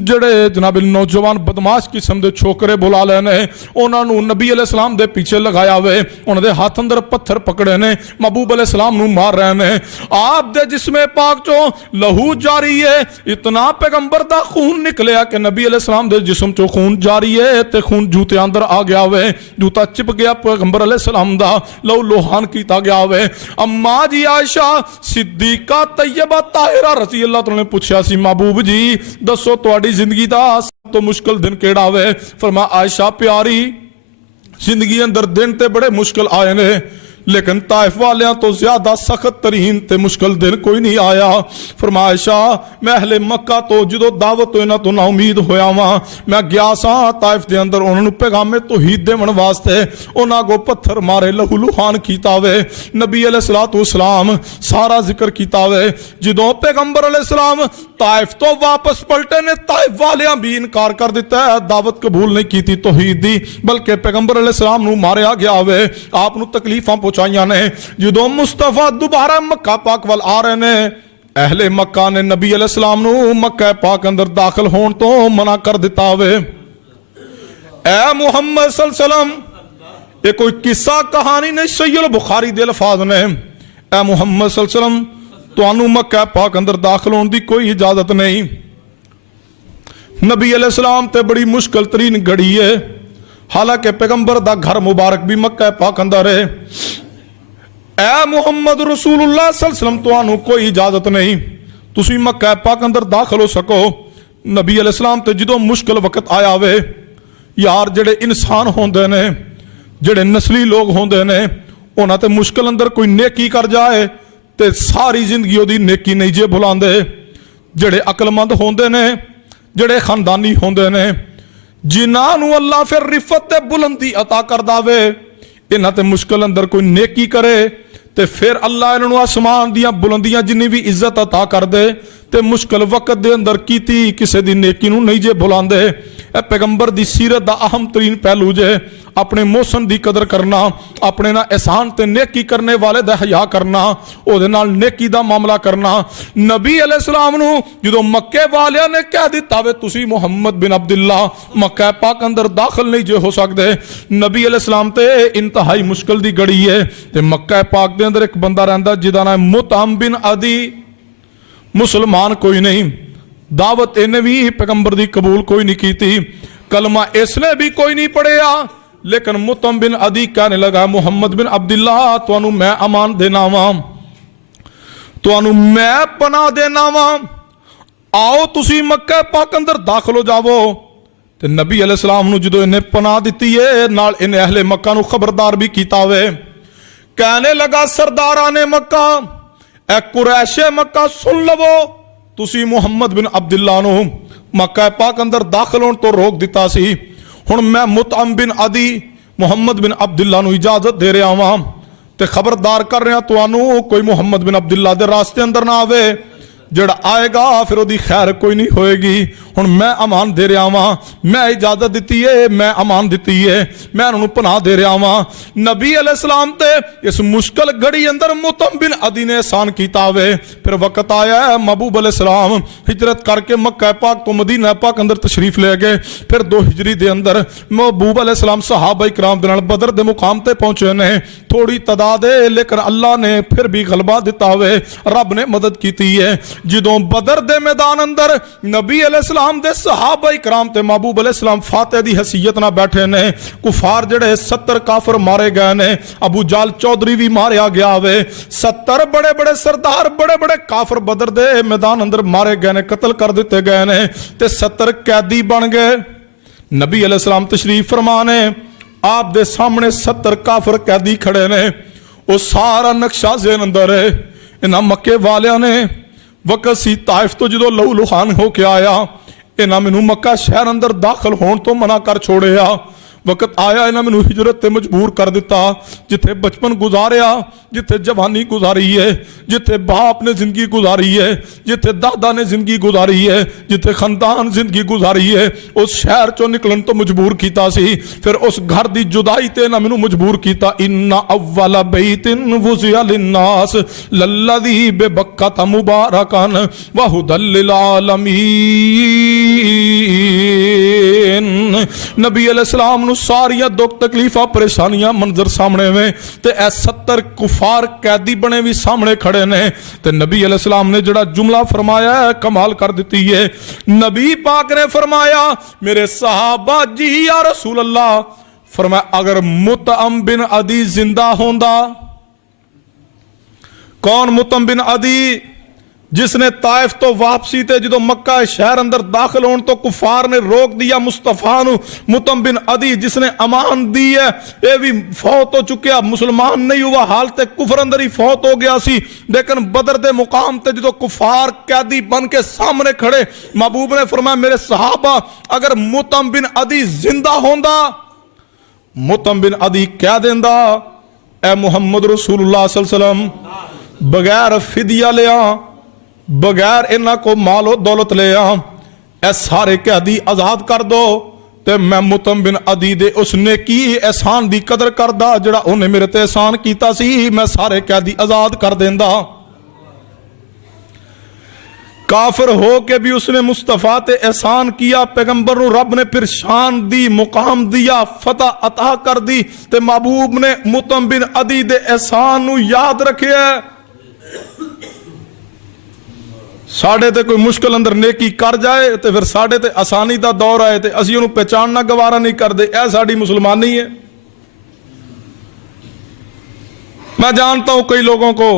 जड़े जनाब नौजवान बदमाश किस्म के छोकरे बुला लेने, उन्होंने नबी अलैहिस्सलाम दे पीछे लगाया हुए। उन्होंने हाथ अंदर पत्थर पकड़े ने, महबूब अलैहिस्सलाम नूं मार रहे ने। आप दे जिस्मे पाक चो लहू जारी है, इतना पैगंबर दा खून निकलिया कि नबी अलैहिस्सलाम दे जिस्म चो खून जारी है ते खून जूते अंदर आ गया हुए। जूता चिप गया पैगंबर अलैहिस्सलाम दा, लहू लोहान किया गया हुए। अम्मा जी आयशा सिद्दीका तैयबा ताहिरा रज़ी अल्लाह तआला ने पूछा सी महबूब जी दसो तुहाडी जिंदगी दा सब तो मुश्किल दिन केड़ा वे? फरमाया आयशा प्यारी जिंदगी अंदर दिन ते बड़े मुश्किल आए ने लेकिन ताइफ वालियां तो ज्यादा सख्त तरीन ते मुश्किल दिन कोई नहीं आया। फरमाइशा मैं अहले मक्का तो जो दावत तो इन्हां तो ना उम्मीद होया वा, मैं गया सा ताइफ दे अंदर उन्होंने पैगामे तौहीद देवन वास्ते उन्हां को पत्थर मारे लहू लुहान कीता वे। नबी अलैहिस्सलातु वस्सलाम सारा जिक्र कीता वे। जदों पैगंबर अलैहिस्सलाम ताइफ तो वापस पलटे ने, ताइफ वालियां भी इनकार कर दिता है, दावत कबूल नहीं की तौहीद दी, बल्कि पैगंबर अलैहिस्सलाम नूं मारिया गया वे। आप नूं तकलीफां ने जो मुस्तफा दोबारा मक्का पाक वाल आ रहे ने, अहले मक्का ने नबी अलैहिस्सलाम नूं मक्का पाक अंदर दाखिल होने तो मना कर दिता वे। ए मुहम्मद सल्लल्लाहु अलैहि वसल्लम, ये कोई किस्सा कहानी नहीं, सहीह बुखारी दे अल्फाज ने। ए मुहम्मद सल्लल्लाहु अलैहि वसल्लम तुहानू मक्का पाक अंदर दाखिल होने की कोई इजाजत नहीं। नबी अलैहिस्सलाम ते बड़ी मुश्किल तरीन घड़ी है, हालांकि पैगंबर दा घर मुबारक भी मक्का पाक अंदर है। ऐ मुहम्मद रसूलुल्लाह सल्लल्लाहु अलैहि वसल्लम तुहानू कोई इजाजत नहीं तुसी मक्का पाक अंदर दाखिल हो सको। नबी अलैहिस्सलाम ते जो मुश्किल वक्त आया वे यार, जेड़े इंसान होंदे ने, जेड़े नस्ली लोग होंदे ने, उन्हां ते मुश्किल अंदर कोई नेकी कर जाए ते सारी जिंदगी ओदी नेकी नहीं जे भुलांदे। जेड़े अकलमंद होंदे ने, जेड़े खानदानी होंदे ने, जिन्हां नूं अल्लाह फिर रिफत ते बुलंदी अता करदा वे, इन्हां ते मुश्किल अंदर कोई नेकी करे ते फिर अल्लाह इन्हां नूं आसमान दियां बुलंदियां जिन्नी भी इज्जत अता कर दे ते मुश्किल वक्त दे अंदर कीती किसी दी नेकी नूं नहीं जे भुलांदे। ए पैगंबर दी सीरत दा अहम तरीन पहलू जे अपने मौसम दी कदर करना, अपने ना एहसान ते नेकी करने वाले दा हया करना, ओदे नाल नेकी दा मामला करना। नबी अलैहिस्सलाम नूं जदों मक्के वालियां ने कह दिता वे तुसी मुहम्मद बिन अब्दुल्ला मक्का पाक अंदर दाखिल नहीं जे हो सकदे, नबी अलैहिस्सलाम ते इंतहाई मुश्किल दी घड़ी है ते मक्का पाक दे अंदर एक बंदा रहिंदा जिहदा नाम मुतअम बिन अदी, मुसलमान कोई नहीं, दावत इन्हें भी पैगंबर दी कबूल कोई नहीं की थी, कलमा इसने भी कोई नहीं पढ़िया, लेकिन मुतअम बिन अदी कहने लगा मुहम्मद बिन अब्दुल्ला तुहानू मैं अमान देना वा, तुहानू मैं पनाह देना वा, आओ तुसी मक्का पाक अंदर दाखिल हो जावो। ते नबी अलैहिस्सलाम नू जदों इन्हें पनाह दिती है नाल इन्हें अहले मक्का नू खबरदार भी कीता वे। कहने लगा सरदाराने मक्का, ए कुरैशे मक्का सुन लवो, तुसी मुहम्मद बिन अब्दुल्ला नू मक्का पाक अंदर दाखिल होने तो रोक दिता सी, हुण मैं मुतअम बिन अदी मुहम्मद बिन अब्दुल्ला नू इजाजत दे रहा वां ते खबरदार कर रहा तुहानू कोई मुहम्मद बिन अब्दुल्ला दे रास्ते अंदर ना आवे, जड़ा आएगा फिर ओदी खैर कोई नहीं होएगी। हुण मैं अमान दे रहा वां, मैं इजाजत दी है, मैं अमान दी है, मैं उन्होंने पनाह दे रहा वां। नबी अलैहिस्सलाम ते इस मुश्किल घड़ी अंदर मुतअम बिन अदी ने एहसान कीता वे। फिर वक्त आया है महबूब अलैहिस्सलाम हिजरत करके मक्का पाक तो मदीना पाक अंदर तशरीफ ले गए। फिर 2 हिजरी दे अंदर महबूब अलैहिस्सलाम सहाबा इकराम दे नाल बदर दे मुकाम ते पहुंचे ने, थोड़ी तादाद है लेकिन अल्लाह ने फिर भी गलबा दिता वे, रब ने मदद की है। जदों बदर दे मैदान अंदर नबी अलैहिस्सलाम दे सहाबा इकराम ते महबूब अलैहिस्सलाम फाते दी हैसियत ना बैठे ने, कुफार जड़े 70 काफर मारे गए ने, अबू जाल चौधरी भी मारिया गया वे, 70 बड़े बड़े सरदार बड़े बड़े काफर बदर दे मैदान अंदर मारे गए ने, कत्ल कर दिते गए ने ते 70 कैदी बन गए। नबी अलैहिस्सलाम तशरीफ फरमा ने, आप दे सामने 70 काफर कैदी खड़े ने, वो सारा नक्शा ज़हन अंदर है। इन्हां मक्के वालियां ने वक्त सी ताइफ तो जो लहू लुहान होके आया, इन्हां मैनू मक्का शहर अंदर दाखिल होने तो मना कर छोड़िया। वक्त आया इन्हां मैनू हिजरत ते मजबूर कर दिता, जिथे बचपन गुजारिया, जिथे जवानी गुजारी है, जिथे बाप ने जिंदगी गुजारी है, जिथे दादा ने जिंदगी गुजारी है, जिथे खानदान जिंदगी गुजारी है, उस शहर चो निकलन तो मजबूर किया सी। फिर उस घर की जुदाई ते इन्हां मैनू मजबूर किया। इन्ना अव्वल बैतिन वुज़िया लिन्नास लल्लज़ी बिबक्कत मुबारकन व हुदल लिल आलमीन। नबी अलैहिस्सलाम सारिया दुख तकलीफा परेशानियां मंजर सामने में ते 70 कुफार कैदी बने भी सामने खड़े ने ते नबी अलैहिस्सलाम ने जड़ा जुमला फरमाया है कमाल कर दी है। नबी पाक ने फरमाया मेरे सहाबा जी या रसूल अल्लाह, फरमाया अगर मुतअम बिन अदी जिंदा होंदा। कौन मुतअम बिन अदी? जिसने ताइफ तो वापसी ते जो मक्का शहर अंदर दाखिल होने तो कुफार ने रोक दिया मुस्तफा नू। मुतअम बिन अदी जिसने अमान दी है, ये भी फौत हो चुका, मुसलमान नहीं हुआ, हालत कुफर अंदर ही फौत हो गया सी। लेकिन बदर दे मुकाम ते जो कुफार कैदी बन के सामने खड़े, महबूब ने फरमाया मेरे सहाबा अगर मुतअम बिन अदी जिंदा होंदा, मुतअम बिन अदी क्या देंदा, ए मुहम्मद रसूलुल्लाह सल्लल्लाहु अलैहि वसल्लम बगैर फिदिया लिया, बगैर इन्हों को मालो दौलत लिया, ए सारे कैदी आजाद कर दो ते मैं मुतअम बिन अदी दे उस नेकी एहसान दी कदर करदा जड़ा उन्हें मेरे ते एहसान कीता सी, मैं सारे कैदी आजाद कर देंदा। काफिर हो के भी उसने मुस्तफा ते एहसान किया, पैगंबर नू रब ने फिर शान दी, मुकाम दिया, फतह अता कर दी ते महबूब ने मुतअम बिन अदी दे एहसान नू याद रखिया। साढ़े ते कोई मुश्किल अंदर नेकी कर जाए तो फिर साढ़े ते आसानी का दौर आए तो असी उन्होंने पहचानना गवारा नहीं करते, यह साड़ी मुसलमानी है। मैं जानता हूं कई लोगों को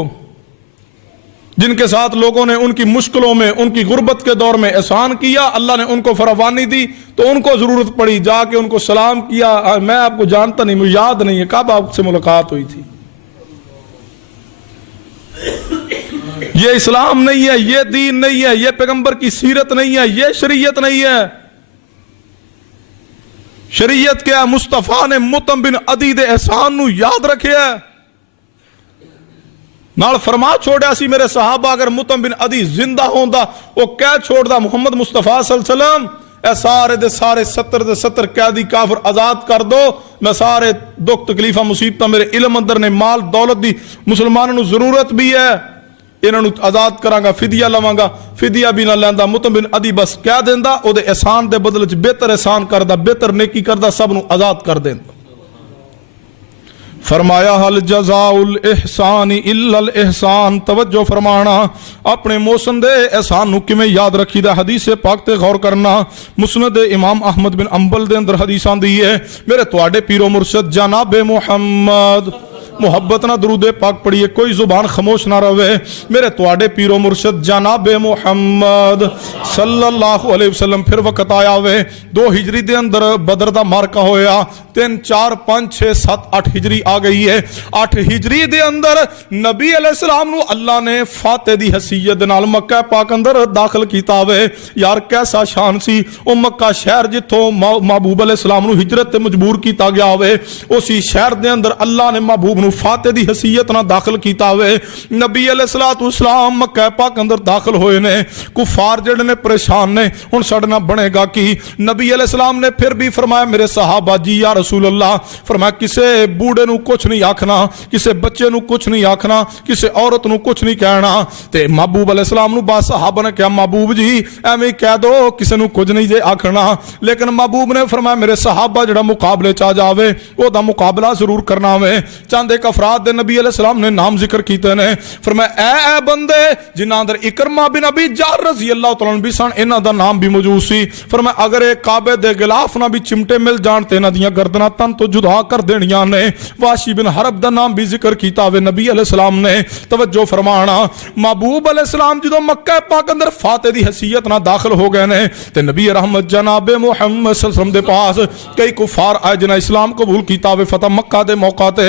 जिनके साथ लोगों ने उनकी मुश्किलों में, उनकी गुर्बत के दौर में एहसान किया, अल्लाह ने उनको फरावानी दी, तो उनको जरूरत पड़ी जाके उनको सलाम किया, मैं आपको जानता नहीं, मुझे याद नहीं है कब आपसे मुलाकात हुई थी। ये इस्लाम नहीं है, ये दीन नहीं है, ये पैगंबर की सीरत नहीं है, ये शरीयत नहीं है। शरीयत क्या? मुस्तफा ने मुतम बिन अदी दे एहसान नू याद रखिया, नाल फरमा छोड़िया सी मेरे सहाबा अगर मुतम बिन अदी जिंदा होंदा वो कह छोड़दा मुहम्मद मुस्तफा सल्लल्लाहु अलैहि वसल्लम ए सारे दे सारे 70 दे 70 कैदी काफिर आजाद कर दो, मैं सारे दुख तकलीफा मुसीबत मेरे इल्म अंदर ने, माल दौलत दी मुसलमानों नू जरूरत भी है, इन्होंने आजाद करांगा, फिदिया लवांगा, फिदिया भी ना लैंदा। मुतम बिन अदी बस कह देंदा ओदे एहसान दे बदले च बेहतर एहसान करदा, बेहतर नेकी करदा, सब नू आजाद कर देंदा। फरमाया हल जज़ाउल इहसान इल्लल इहसान, तवज्जो फरमाना, अपने मौसम दे एहसान नू किवें याद रखीदा। हदीस पाक ते गौर करना, मुस्नद इमाम अहमद बिन अंबल दे अंदर हदीस आंदी है, मेरे तुहाडे पीरो मुर्शद जनाब मुहम्मद, मुहब्बत ना दरूदे पाक पढ़िए, कोई जुबान खामोश ना रहे, मेरे तुहाडे पीरो मुर्शद जनाब मुहम्मद सल्लल्लाहु अलैहि वसल्लम। फिर वक्त आया वे 2 हिजरी दे अंदर बदर दा मार्का होया, 3 4 5 6 7 8 हिजरी आ गई है। 8 हिजरी दे अंदर नबी अलैहिस्सलाम नु अल्लाह ने फाते दी हसीयत नाल मक्का पाक अंदर दाखिल कीता वे। यार कैसा शान सी ओ मक्का शहर जिथों महबूब अलैहिस्सलाम नु हिजरत ते मजबूर कीता गया वे, उसी शहर दे अंदर अल्लाह ने महबूब फाते दी हसीयत ना दाखिल कीता वे। नबी अलैहिस्सलाम मक्का पाक अंदर दाखिल होए ने, कुफार जेड़े ने परेशान ने, हुण साडे नाल बनेगा कि? नबी अलैहिस्सलाम ने फिर भी फरमाया मेरे सहाबा जी या रसूल अल्लाह, फरमाया किसे बूढ़े नू कुछ नहीं आखना, किसे बच्चे नू कुछ नहीं आखना, किसे औरत नू कुछ नहीं कहना। ते महबूब अलैहिस्सलाम नू बा सहाबा ने कहा महबूब जी एवें कह दो किसे नू कुछ नहीं जे आखना, लेकिन महबूब ने फरमाया मेरे सहाबा जेड़ा मुकाबले च आ जावे ओदा मुकाबला जरूर करना वे। चंद एक अफराद दे नबी अलैहिस्सलाम ने नाम जिक्र कीते ने, फरमाया ऐ बंदे जिन्हां अंदर इकरमा बिन अबी जार रज़ी अल्लाह तआला अन्हु भी सन, इन्हां दा नाम भी मौजूद सी। फरमाया अगर ये काबे दे गिलाफ ना भी चिमटे मिल जान ते इन्हां दियां गर्दनां तन तो जुदा कर देनियां ने। वाशी बिन हरब दा नाम भी जिक्र कीता वे नबी अलैहिस्सलाम ने। तवज्जो फरमाना, महबूब अलैहिस्सलाम जदों मक्का पाक अंदर फाते दी हसीयत ना दाखिल हो गए ने ते नबी रहमत जनाब मुहम्मद सल्लल्लाहु अलैहि वसल्लम दे पास कई कुफार आए जिन्हां इस्लाम कबूल कीता वे। फतह मक्का दे मौका ते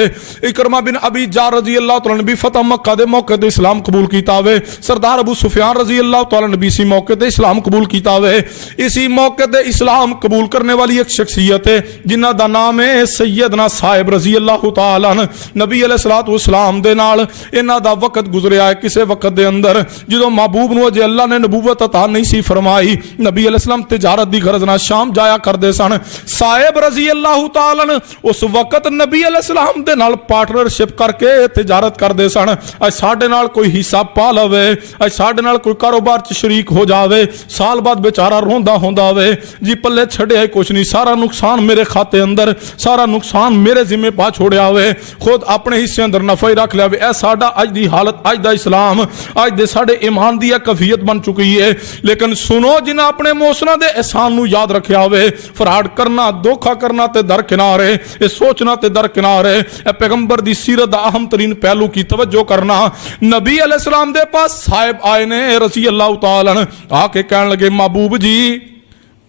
इकरमा बिन अबी जार रजी अल्लाह तआला ने भी फतह मक्का दे मौके ते इस्लाम कबूल कीता वे। सरदार अबू सुफियान रजी अल्लाह तआला ने भी इसी मौके ते इस्लाम कबूल कीता वे। इसी मौके ते इस्लाम कबूल करने वाली एक शख्सियत है जिन्हां दा नाम है सैयदना साहिब रजी अल्लाह तआला न। नबी अलैहिस्सलातु वस्सलाम दे नाल इन्हां दा वक्त गुजरिया है। किसे वक्त दे अंदर जदों महबूब नूं अजे अल्लाह ने नबूवत अता नहीं सी फरमाई, नबी अलैहिस्सलाम तिजारत दी गरज नाल शाम जाया करदे सन। साहिब रजी अल्लाह तआला न उस वक्त नबी अलैहिस्सलाम दे नाल पार्टनरशिप करके तिजारत करते सन। अज साडे नाल कोई हिस्सा पा लवे, अज साडे नाल कोई कारोबार च शरीक हो जावे, साल बाद बेचारा रोंदा होंदा वे जी पल्ले छड़िया कुछ नहीं, सारा नुकसान मेरे खाते अंदर, सारा नुकसान मेरे जिम्मे पा छोड़िया वे, खुद अपने हिस्से अंदर नफा ही रख लिया वे। ऐ साडा अज दी हालत, अज दा इस्लाम, अज दे साडे ईमान दी कैफियत बन चुकी है। लेकिन सुनो जिन्हें अपने मोसना दे एहसान नू याद रखिया वे, फराड करना, धोखा करना ते दरकिनारे, ये सोचना ते दरकिनारे, पैगंबर दी सीरत दा अहम तरीन पहलू की तवज्जो करना। नबी अलैहिस्सलाम दे पास साहिब आए ने रज़ी अल्लाह तआला आके कहने लगे महबूब जी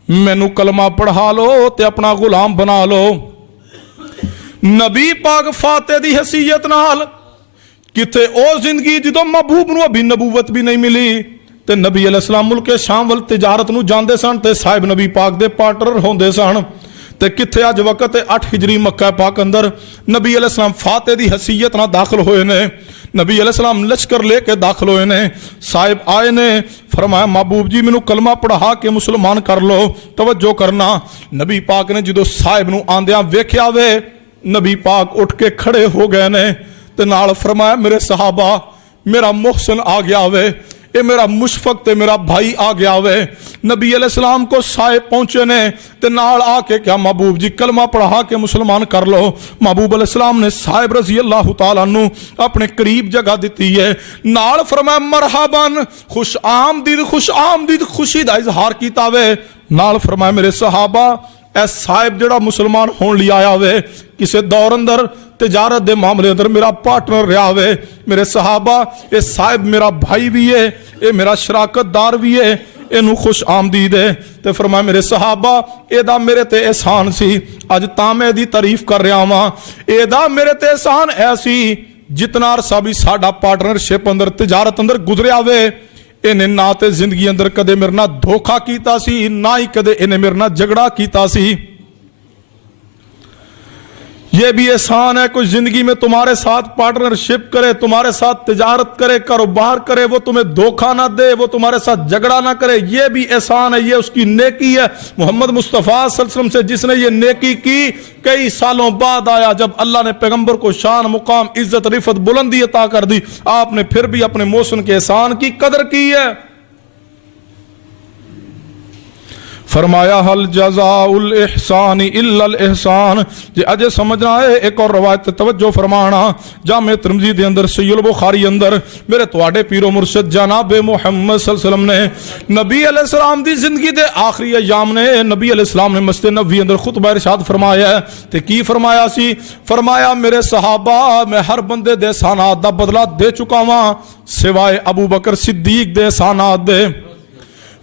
मैनू कलमा पढ़ा लो ते अपना गुलाम बना लो। नबी पाक फाते दी हसीयत नाल किथे ओ जिंदगी जदों महबूब नूं अभी नबूवत भी नहीं मिली ते नबी अलैहिस्सलाम मुल्के शाम वल तिजारत नूं जांदे सन ते साहिब नबी पाक दे पार्टनर होंदे सन। ते किथे अज वक्त 8 हिजरी मक्का पाक अंदर नबी अलैहिस्सलाम फाते दी हसीयत ना दाखिल होए ने। नबी अलैहिस्सलाम लश्कर लेके दाखिल होए ने। साहिब आए ने, फरमाया महबूब जी मैनू कलमा पढ़ा के मुसलमान कर लो। तवज्जो करना, नबी पाक ने जो साहिब नू आंदियां वेख्या वे, नबी पाक उठ के खड़े हो गए ने ते नाल फरमाया मेरे सहाबा मेरा मुहसन आ गया वे, ये मेरा मुशफक ते मेरा भाई आ गया वे। नबी अलैहिस्सलाम को साहिब पहुंचे ने ते नाल आके क्या महबूब जी कलमा पढ़ा के मुसलमान कर लो। महबूब अलैहिस्सलाम ने साहिब रजी अल्लाह तआला अन्हु अपने करीब जगह दी है। नाल फरमाया मरहबन, खुश आमदीद खुशी दा इजहार कीता वे। नाल फरमाया मेरे सहाबा ਇਹ ਸਾਹਿਬ ਜਿਹੜਾ ਮੁਸਲਮਾਨ ਹੋਣ ਲਈ ਆਇਆ ਵੇ, ਕਿਸੇ ਦੌਰ ਅੰਦਰ तिजारत के मामले अंदर मेरा पार्टनर रहा वे, मेरे सहाबा ये साहिब मेरा भाई भी है, ये मेरा शराकतदार भी है, इनू खुश आमदीद है। तो फरमाया मेरे सहाबा एदा मेरे ते एहसान सी, अज तां मैं एदी तारीफ कर रहा वां। एदा मेरे ते एहसान ऐसी जितना अरसा भी साडा पार्टनरशिप अंदर तिजारत अंदर गुजरिया वे, इन्हें ना ते जिंदगी अंदर कदे मेरे नाल धोखा कीता सी, ना ही कदे इन्हें मेरे नाल झगड़ा कीता सी। ये भी एहसान है कोई जिंदगी में तुम्हारे साथ पार्टनरशिप करे, तुम्हारे साथ तिजारत करे, कारोबार करे, वो तुम्हें धोखा ना दे, वो तुम्हारे साथ झगड़ा ना करे, ये भी एहसान है, ये उसकी नेकी है। मोहम्मद मुस्तफ़ा सल्लल्लाहु अलैहि वसल्लम से जिसने ये नेकी की, कई सालों बाद आया जब अल्लाह ने पैगंबर को शान, मुकाम, इज्जत, रिफत, बुलंदी अता कर दी, आपने फिर भी अपने मोहसिन के एहसान की कदर की है। फरमाया हल जज़ाउल इहसान इल्लल इहसान। जे अजे समझना है एक और रवायत तवज्जो फरमाना, जामे तिरमिज़ी दे अंदर सहीह बुखारी अंदर मेरे तुहाडे पीरो मुर्शिद जनाब मुहम्मद सल्लल्लाहु अलैहि वसल्लम ने नबी अलैहिस्सलाम दी जिंदगी दे आखिरी अयाम ने नबी अलैहिस्सलाम ने मस्जिद नबवी अंदर खुतबा इरशाद फरमाया ते की फरमाया सी, फरमाया मेरे सहाबा मैं हर बंदे दे एहसानात दा बदला दे चुका वां सिवाय अबू बकर सिद्दीक दे एहसानात दे।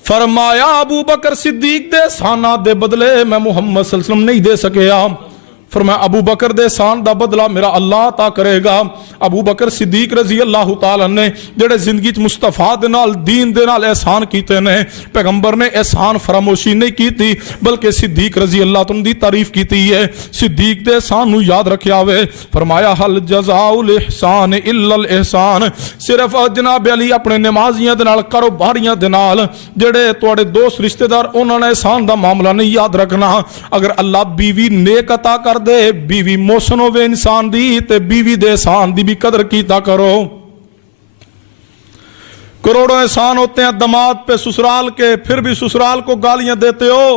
फरमाया अबू बकर सिद्दीक दे एहसानात दे बदले मैं मुहम्मद सल्लल्लाहु अलैहि वसल्लम नहीं दे सकिया। फरमाया अबू बकर दे एहसान दा बदला मेरा अल्लाह अता करेगा। अबू बकर सिद्दीक रजी अल्लाह तआला ने जेड़े जिंदगी च मुस्तफा दे नाल दीन दे नाल एहसान कीते ने, पैगंबर ने एहसान फरामोशी नहीं कीती बल्कि सिद्दीक रजी अल्लाह तआला दी तारीफ कीती है। सिद्दीक दे एहसान नू याद रखिया वे। फरमाया हल जज़ाउल इहसान इल्लल इहसान। सिर्फ जनाब अली अपने नमाजियां दे नाल, कारोबारियां दे नाल, जेड़े तुहाडे दोस्त रिश्तेदार उन्हां ने एहसान दा मामला नहीं याद रखना। अगर अल्लाह बीवी नेक अता कर दे, बीवी मोहसन होवे इंसान दी, ते बीवी दे एहसान दी भी कदर कीता करो। करोड़ों एहसान होते हैं दमाद पे ससुराल के, फिर भी ससुराल को गालियां देते हो।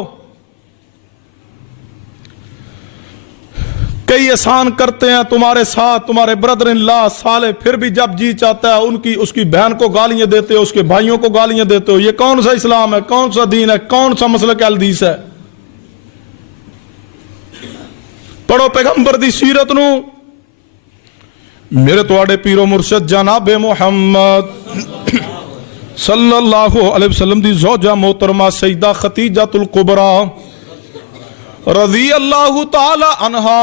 कई एहसान करते हैं तुम्हारे साथ तुम्हारे ब्रदर इन लॉ साले, फिर भी जब जी चाहता है उनकी उसकी बहन को गालियां देते हो, उसके भाइयों को गालियां देते हो। ये कौन सा इस्लाम है, कौन सा दीन है, कौन सा मसलक हदीस है? पढ़ो पैगंबर दी सीरत नू। मेरे तुहाडे पीरो मुर्शिद जनाब मुहम्मद सल्लल्लाहु अलैहि वसल्लम दी ज़ौजा मोहतरमा सईदा खतीजतुल कुबरा रज़ी अल्लाह तआला अन्हा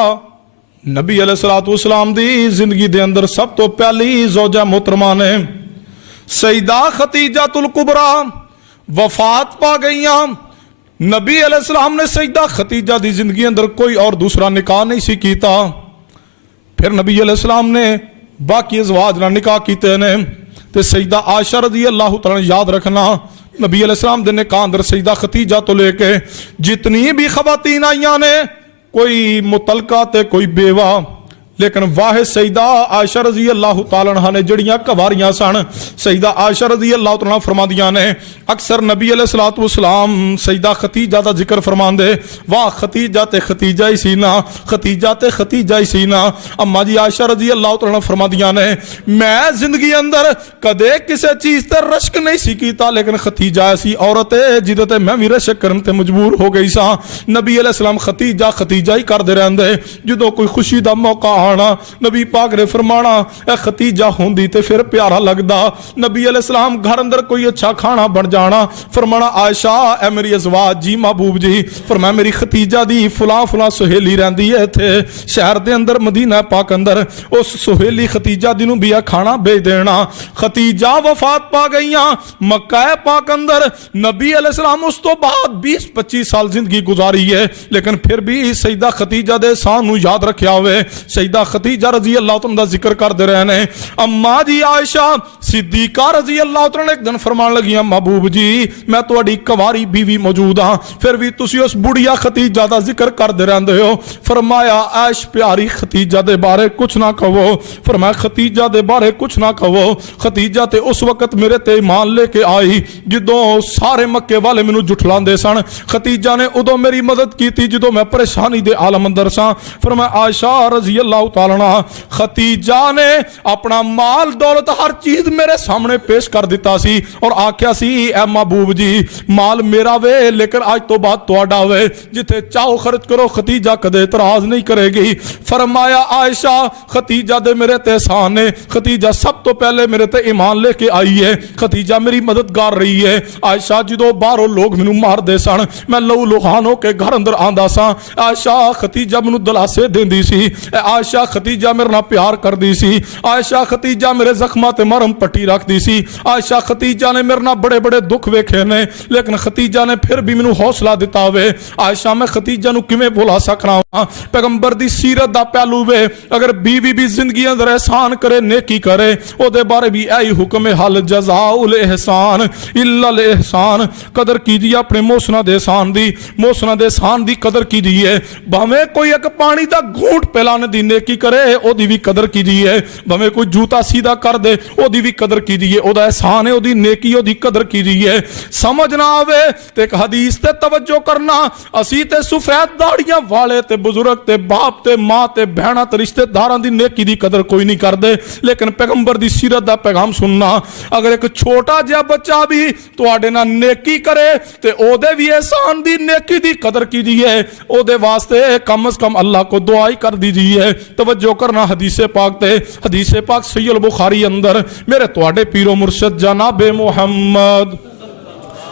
नबी अलैहिस्सलातु वस्सलाम दी जिंदगी दे अंदर सब तो पहली ज़ौजा मोहतरमा ने सईदा खतीजतुल कुबरा वफात पा गईयां। नबी अलैहिस्सलाम ने सईदा खतीजा दी जिंदगी अंदर कोई और दूसरा निकाह नहीं सी कीता। फिर नबी अलैहिस्सलाम ने बाकी अज़वाज नाल निकाह कीते ने। ते सईदा आयशा रज़ी अल्लाह तआला याद रखना, नबी अलैहिस्सलाम दे निकाह अंदर सईदा खतीजा तो लेके जितनी भी खवातीन आईयां ने, कोई मुतलका ते कोई बेवा, लेकिन वाहिद सईदा आयशा रज़ी अल्लाह तआला अन्हा ने जड़ियां कवारियां सन। सईदा आयशा रज़ी अल्लाह तआला फरमादियां ने अक्सर नबी अलैहिस्सलातु वस्सलाम सईदा खतीजा दा जिक्र फरमांदे, वाह खतीजा ते खतीजा ही सी ना, खतीजा ते खतीजा ही सी ना। अम्मा जी आयशा रज़ी अल्लाह तआला फरमादियां ने मैं जिंदगी अंदर कदे किसी चीज ते रश्क नहीं सी कीता, लेकिन खतीजा ऐसी औरत है जिदे ते मैं भी रश्क करन ते मजबूर हो गई सा। नबी अलैहिस्सलाम खतीजा खतीजा ही करदे रहंदे। जदों कोई खुशी दा मौका आना, नबी पाक ने फरमाना ए खतीजा होंदी ते फिर प्यारा लगदा। नबी अलैहिस्सलाम घर अंदर कोई अच्छा खाना बन जाना, फरमाना आयशा ए मेरी अज़वाज जी महबूब जी, फरमाया मेरी खतीजा दी फलां फलां सहेली रहंदी है इत्थे शहर दे अंदर मदीना पाक अंदर, उस सहेली खतीजा दी नूं भी खाना भेज देना। खतीजा वफात पा गईयां मक्का पाक अंदर। नबी अलैहिस्सलाम उस तो बाद 20-25 साल जिंदगी गुजारी है, लेकिन फिर भी सईदा खतीजा दे एहसान नूं याद रखिया होवे। सईदा खतीजा रज़ी अल्लाह तआला दा जिक्र करदे रहे ने। अम्मा जी आयशा सिद्दीका रज़ी अल्लाह तआला एक दिन फरमान लगियां महबूब जी मैं तुहाडी कवारी बीवी मौजूद हां, फिर भी तुसीं उस बुढ़िया खतीजा दा जिक्र करदे रहंदे हो। फरमाया ऐश प्यारी खतीजा दे बारे कुछ ना कहो, फरमाया खतीजा दे बारे कुछ ना कहो। खतीजा ते उस वक्त मेरे ते ईमान लेके आई जदों सारे मक्के वाले मैनूं जुठलांदे सन। खतीजा ने उदों मेरी मदद कीती जदों मैं परेशानी दे आलम अंदर सां। फरमाया आयशा रज़ी अल्लाह अल्लाह ताला अन्हा, खतीजा ने अपना माल दौलत हर चीज मेरे सामने पेश कर दिता सी और आख्या सी ए महबूब जी माल मेरा वे लेकिन आज तो बाद तुहाडा वे, जिथे चाहो खर्च करो। खतीजा कदे इतराज नहीं करेगी। फरमाया आयशा खतीजा दे मेरे ते एहसान ने, खतीजा सब तो पहले मेरे ते ईमान लेके आई है, खतीजा मेरी मददगार रही है। आयशा जो बाहरों लोग मैनू मारदे सन मैं लहू लुहान होके घर अंदर आंदा सा, आयशा खतीजा मैनू दलासे देंदी सी, आयशा खतीजा मेरे नाल प्यार करदी सी, आयशा खतीजा मेरे जख्मां ते मरहम पट्टी रखदी सी, आयशा खतीजा ने मेरे नाल बड़े बड़े दुख वेखे ने लेकिन खतीजा ने फिर भी मैनू हौसला दिता वे। आयशा मैं खतीजा नू किवें भुला सकना वा, पैगंबर दी सीरत दा पहलू वे, अगर बीवी भी जिंदगी अंदर एहसान करे नेकी करे ओदे बारे भी यही हुक्म है, हल जज़ाउल एहसान इल्लल एहसान। कदर कीजिए अपने मोसना दे एहसान दी, मोसना दे एहसान दी कदर कीजिए। भावें कोई एक पानी दा घूंट पिलाने दी नेकी करे ओदी भी कदर कीजिए, भावें कोई जूता सीधा कर दे ओदी भी कदर कीजिए, ओदा एहसान है ओदी नेकी ओदी कदर कीजिए। समझ ना आवे ते एक हदीस ते तवज्जो करना, असी ते सफेद दाड़ियां वाले ते बुजुर्ग ते बाप ते मां ते बहना ते रिश्तेदारां दी नेकी दी कदर कोई नहीं करदे, लेकिन पैगंबर दी सीरत दा पैगाम सुनना, अगर एक छोटा जिहा बच्चा भी तुहाडे नाल नेकी करे ते ओदे भी एहसान दी नेकी दी कदर कीजिए, ओदे वास्ते कम से कम अल्लाह को दुआ ही कर दीजिए। तवज्जो करना हदीस पाक ते, हदीस पाक सहीह बुखारी अंदर मेरे तुहाडे पीरो मुर्शद जनाबे मुहम्मद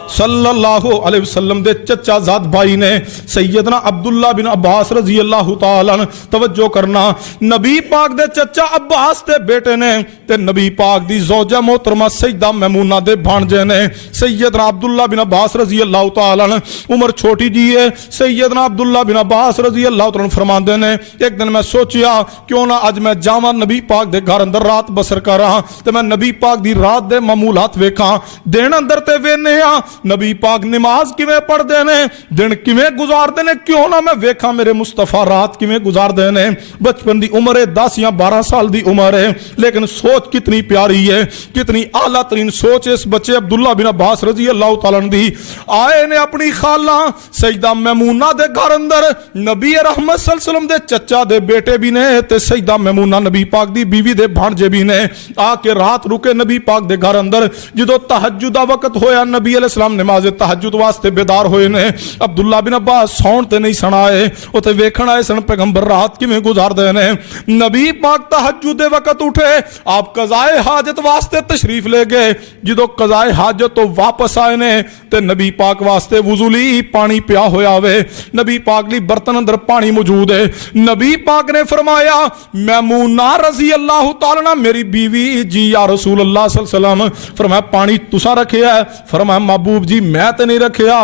सल्लल्लाहु अलैहि वसल्लम दे चचा जाद भाई ने सैयदना अब्दुल्ला बिन अब्बास रजी अल्लाह तआला अन्हु, तवज्जो करना नबी पाक दे चचा अब्बास दे बेटे ने ते नबी पाक दी ज़ौजा मोहतरमा सैयदा मैमूना दे भांजे ने। सैयदना अब्दुल्ला बिन अब्बास रजी अल्लाह तआला अन्हु उम्र छोटी जी है, सैयदना अब्दुल्ला बिन अब्बास रजी अल्लाह तआला अन्हु फरमांदे ने एक दिन मैं सोचिया क्यों ना अज मैं जावां नबी पाक दे घर अंदर रात बसर करां ते मैं नबी पाक दी रात दे मामूलात वेखां। दिन अंदर ते वेने आ नबी पाक नमाज किवें पढ़दे ने, दिन किवें गुजारदे ने, क्यों ना मैं वेखा मेरे मुस्तफा रात किवें गुजारदे ने। बचपन दी उम्र है 10 या 12 साल दी उम्र है, लेकिन सोच कितनी प्यारी है, कितनी आला तरीन सोच इस बच्चे अब्दुल्ला बिन अब्बास रजी अल्लाह तआला अन्हु दी। आए ने अपनी खाला सैयदा मैमूना दे घर अंदर, नबी रहमत सल्लल्लाहु अलैहि वसल्लम दे चचा दे बेटे भी ने ते सैयदा मैमूना नबी पाक दी बीवी दे भांजे भी ने। आके रात रुके नबी पाक दे घर अंदर, जदों तहज्जुद दा वक्त होया नबी अलैहि सलाम नमाज तहज्जुद वास्ते बेदार होए ने। अब्दुल्ला बिन अब्बास सौण ते नहीं सनाए, उते वेखण आए सन पैगंबर रात किवें गुजारदे ने। नबी पाक तहज्जुद दे वक्त उठे, आप कज़ाए हाजत वास्ते तशरीफ ले गए। जदों कज़ाए हाजत तो वापस आए ने ते नबी पाक वास्ते वुज़ू लई पानी पिया होया वे, नबी पाक लई बर्तन अंदर पानी मौजूद है। नबी पाक ने फरमाया मैमूना रज़ी अल्लाह तआला अन्हा मेरी बीवी जी या रसूल अल्लाह सल्लल्लाहु अलैहि वसल्लम, फरमाया पानी तुसा रखिया है? फरमाया महबूब जी मैं तो नहीं रखिया,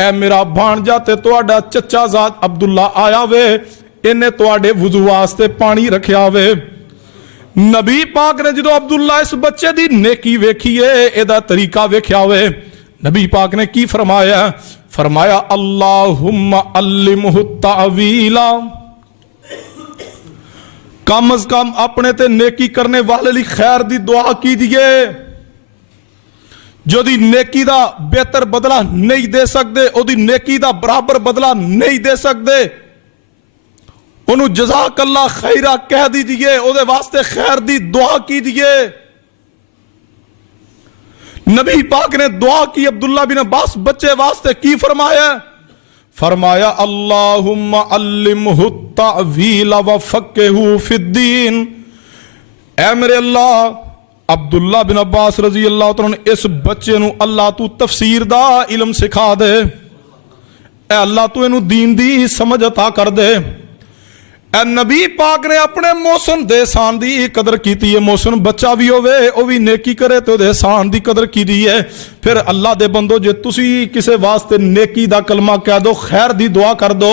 ए मेरा भांजा ते तुहाडा चचा जाद अब्दुल्ला आया वे, इन्हें तुहाडे वुज़ू वास्ते पानी रखिया वे। नबी पाक ने जो अब्दुल्ला इस बच्चे दी नेकी वेखी है, एदा तरीका वेख्या वे, नबी पाक ने की फरमाया? फरमाया अल्लाहुम्मा अल्लिमहु तावीला, कम अज कम अपने ते नेकी करने वाले लिए खैर दी दुआ कीजिए। जो दी नेकी दा बेहतर बदला नहीं दे सकते, ओदी नेकी दा बराबर बदला नहीं दे सकते, ओनू जज़ाकल्लाह खैरा कह दीजिए, ओदे वास्ते खैर दी दुआ कीजिए। नबी पाक ने दुआ की अब्दुल्ला बिन अब्बास बच्चे वास्ते, की फरमाया? फरमाया अल्लाहुम्मा अल्लिमहु तावीला व फक्किहु फिद्दीन, ऐ मेरे अल्लाह अब्दुल्ला बिन अब्बास रजी अल्लाह तआला अन्हु इस बच्चे नू अल्लाह तू तफसीर दा इल्म सिखा दे, ऐ अल्लाह तू इनू दीन दी समझ अता कर दे। ऐ नबी पाक ने अपने मोहसन दे एहसान दी कदर की है। मोहसन बच्चा भी होवे ओ भी नेकी करे तो एहसान दी कदर की है। फिर अल्लाह दे बंदो जे तुसी किसे वास्ते नेकी दा कलमा कह दो, खैर दी दुआ कर दो,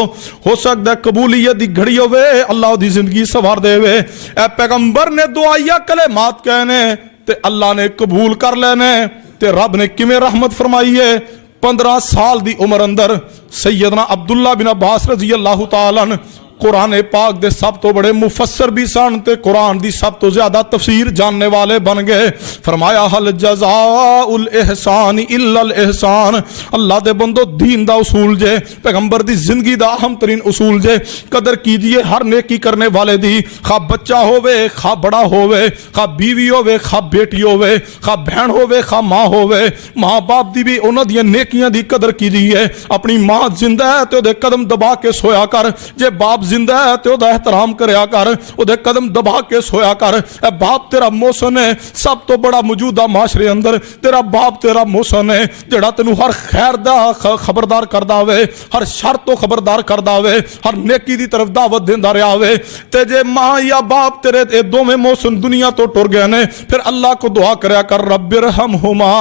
हो सकता है कबूलियत दी घड़ी होवे, अल्लाह दी जिंदगी सवार देवे। ऐ पैगंबर ने दुआया कलेमात कहने ते अल्लाह ने कबूल कर लेने ते रब ने किवें रहमत फरमाई है। 15 साल दी उम्र अंदर सैयदना अब्दुल्ला बिन अब्बास रजी अल्लाह तआला अन्हु कुरान पाक दे सब तो बड़े मुफस्सर भी सन ते कुरान दी सब तो ज्यादा तफसीर जानने वाले बन गए। फरमाया हल जज़ाउल इहसान इल्लल इहसान। अल्लाह दे बंदो दीन दा उसूल जे, पैगंबर दी जिंदगी दा अहम तरीन उसूल जे, कदर कीजिए हर नेकी करने वाले दी, खा बच्चा होवे खा बड़ा होवे, खा बीवी होवे खा बेटी होवे, खा बहन होवे खा मां होवे, मां बाप दी भी उन्हां दी नेकियां दी कदर कीजिए। अपनी मां जिंदा है ते ओदे कदम दबा के सोया कर, जे बाप जिंदा है ते ओदा एहतराम करया कर, ओदे कदम दबा के सोया कर। ए बाप तेरा मोहसन है, सब तो बड़ा मौजूदा माशरे अंदर तेरा बाप तेरा मोहसन है, जेड़ा तेनू हर खैर दा खबरदार करदा वे, हर शर तो खबरदार करदा वे, हर नेकी दी तरफ दावत देंदा रहा वे। ते जे मां या बाप तेरे ए दोवें मोहसन दुनिया तो टुर गए ने, फिर अल्लाह को दुआ करया कर रब्बिरहमहुमा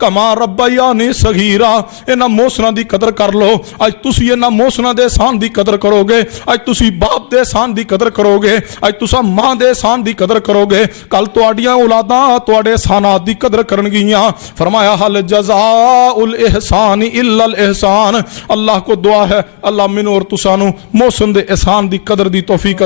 कमा रब्बयानी सगीरा। इन्हां मोहसनां दी कदर कर लो। अज तुसी इन्हां मोहसनां दे एहसान दी कदर करोगे, अज तुसी बाप दे एहसान दी कदर करोगे, अज तुसा मां दे एहसान दी कदर करोगे, कल तुहाडियां औलादां तुहाडे एहसानात दी कदर करनगियां। फरमाया हल जज़ाउल इहसान इल्लल इहसान। अल्लाह को दुआ है अल्लाह मैनू और तुसानू मोहसन दे एहसान दी कदर दी तौफीक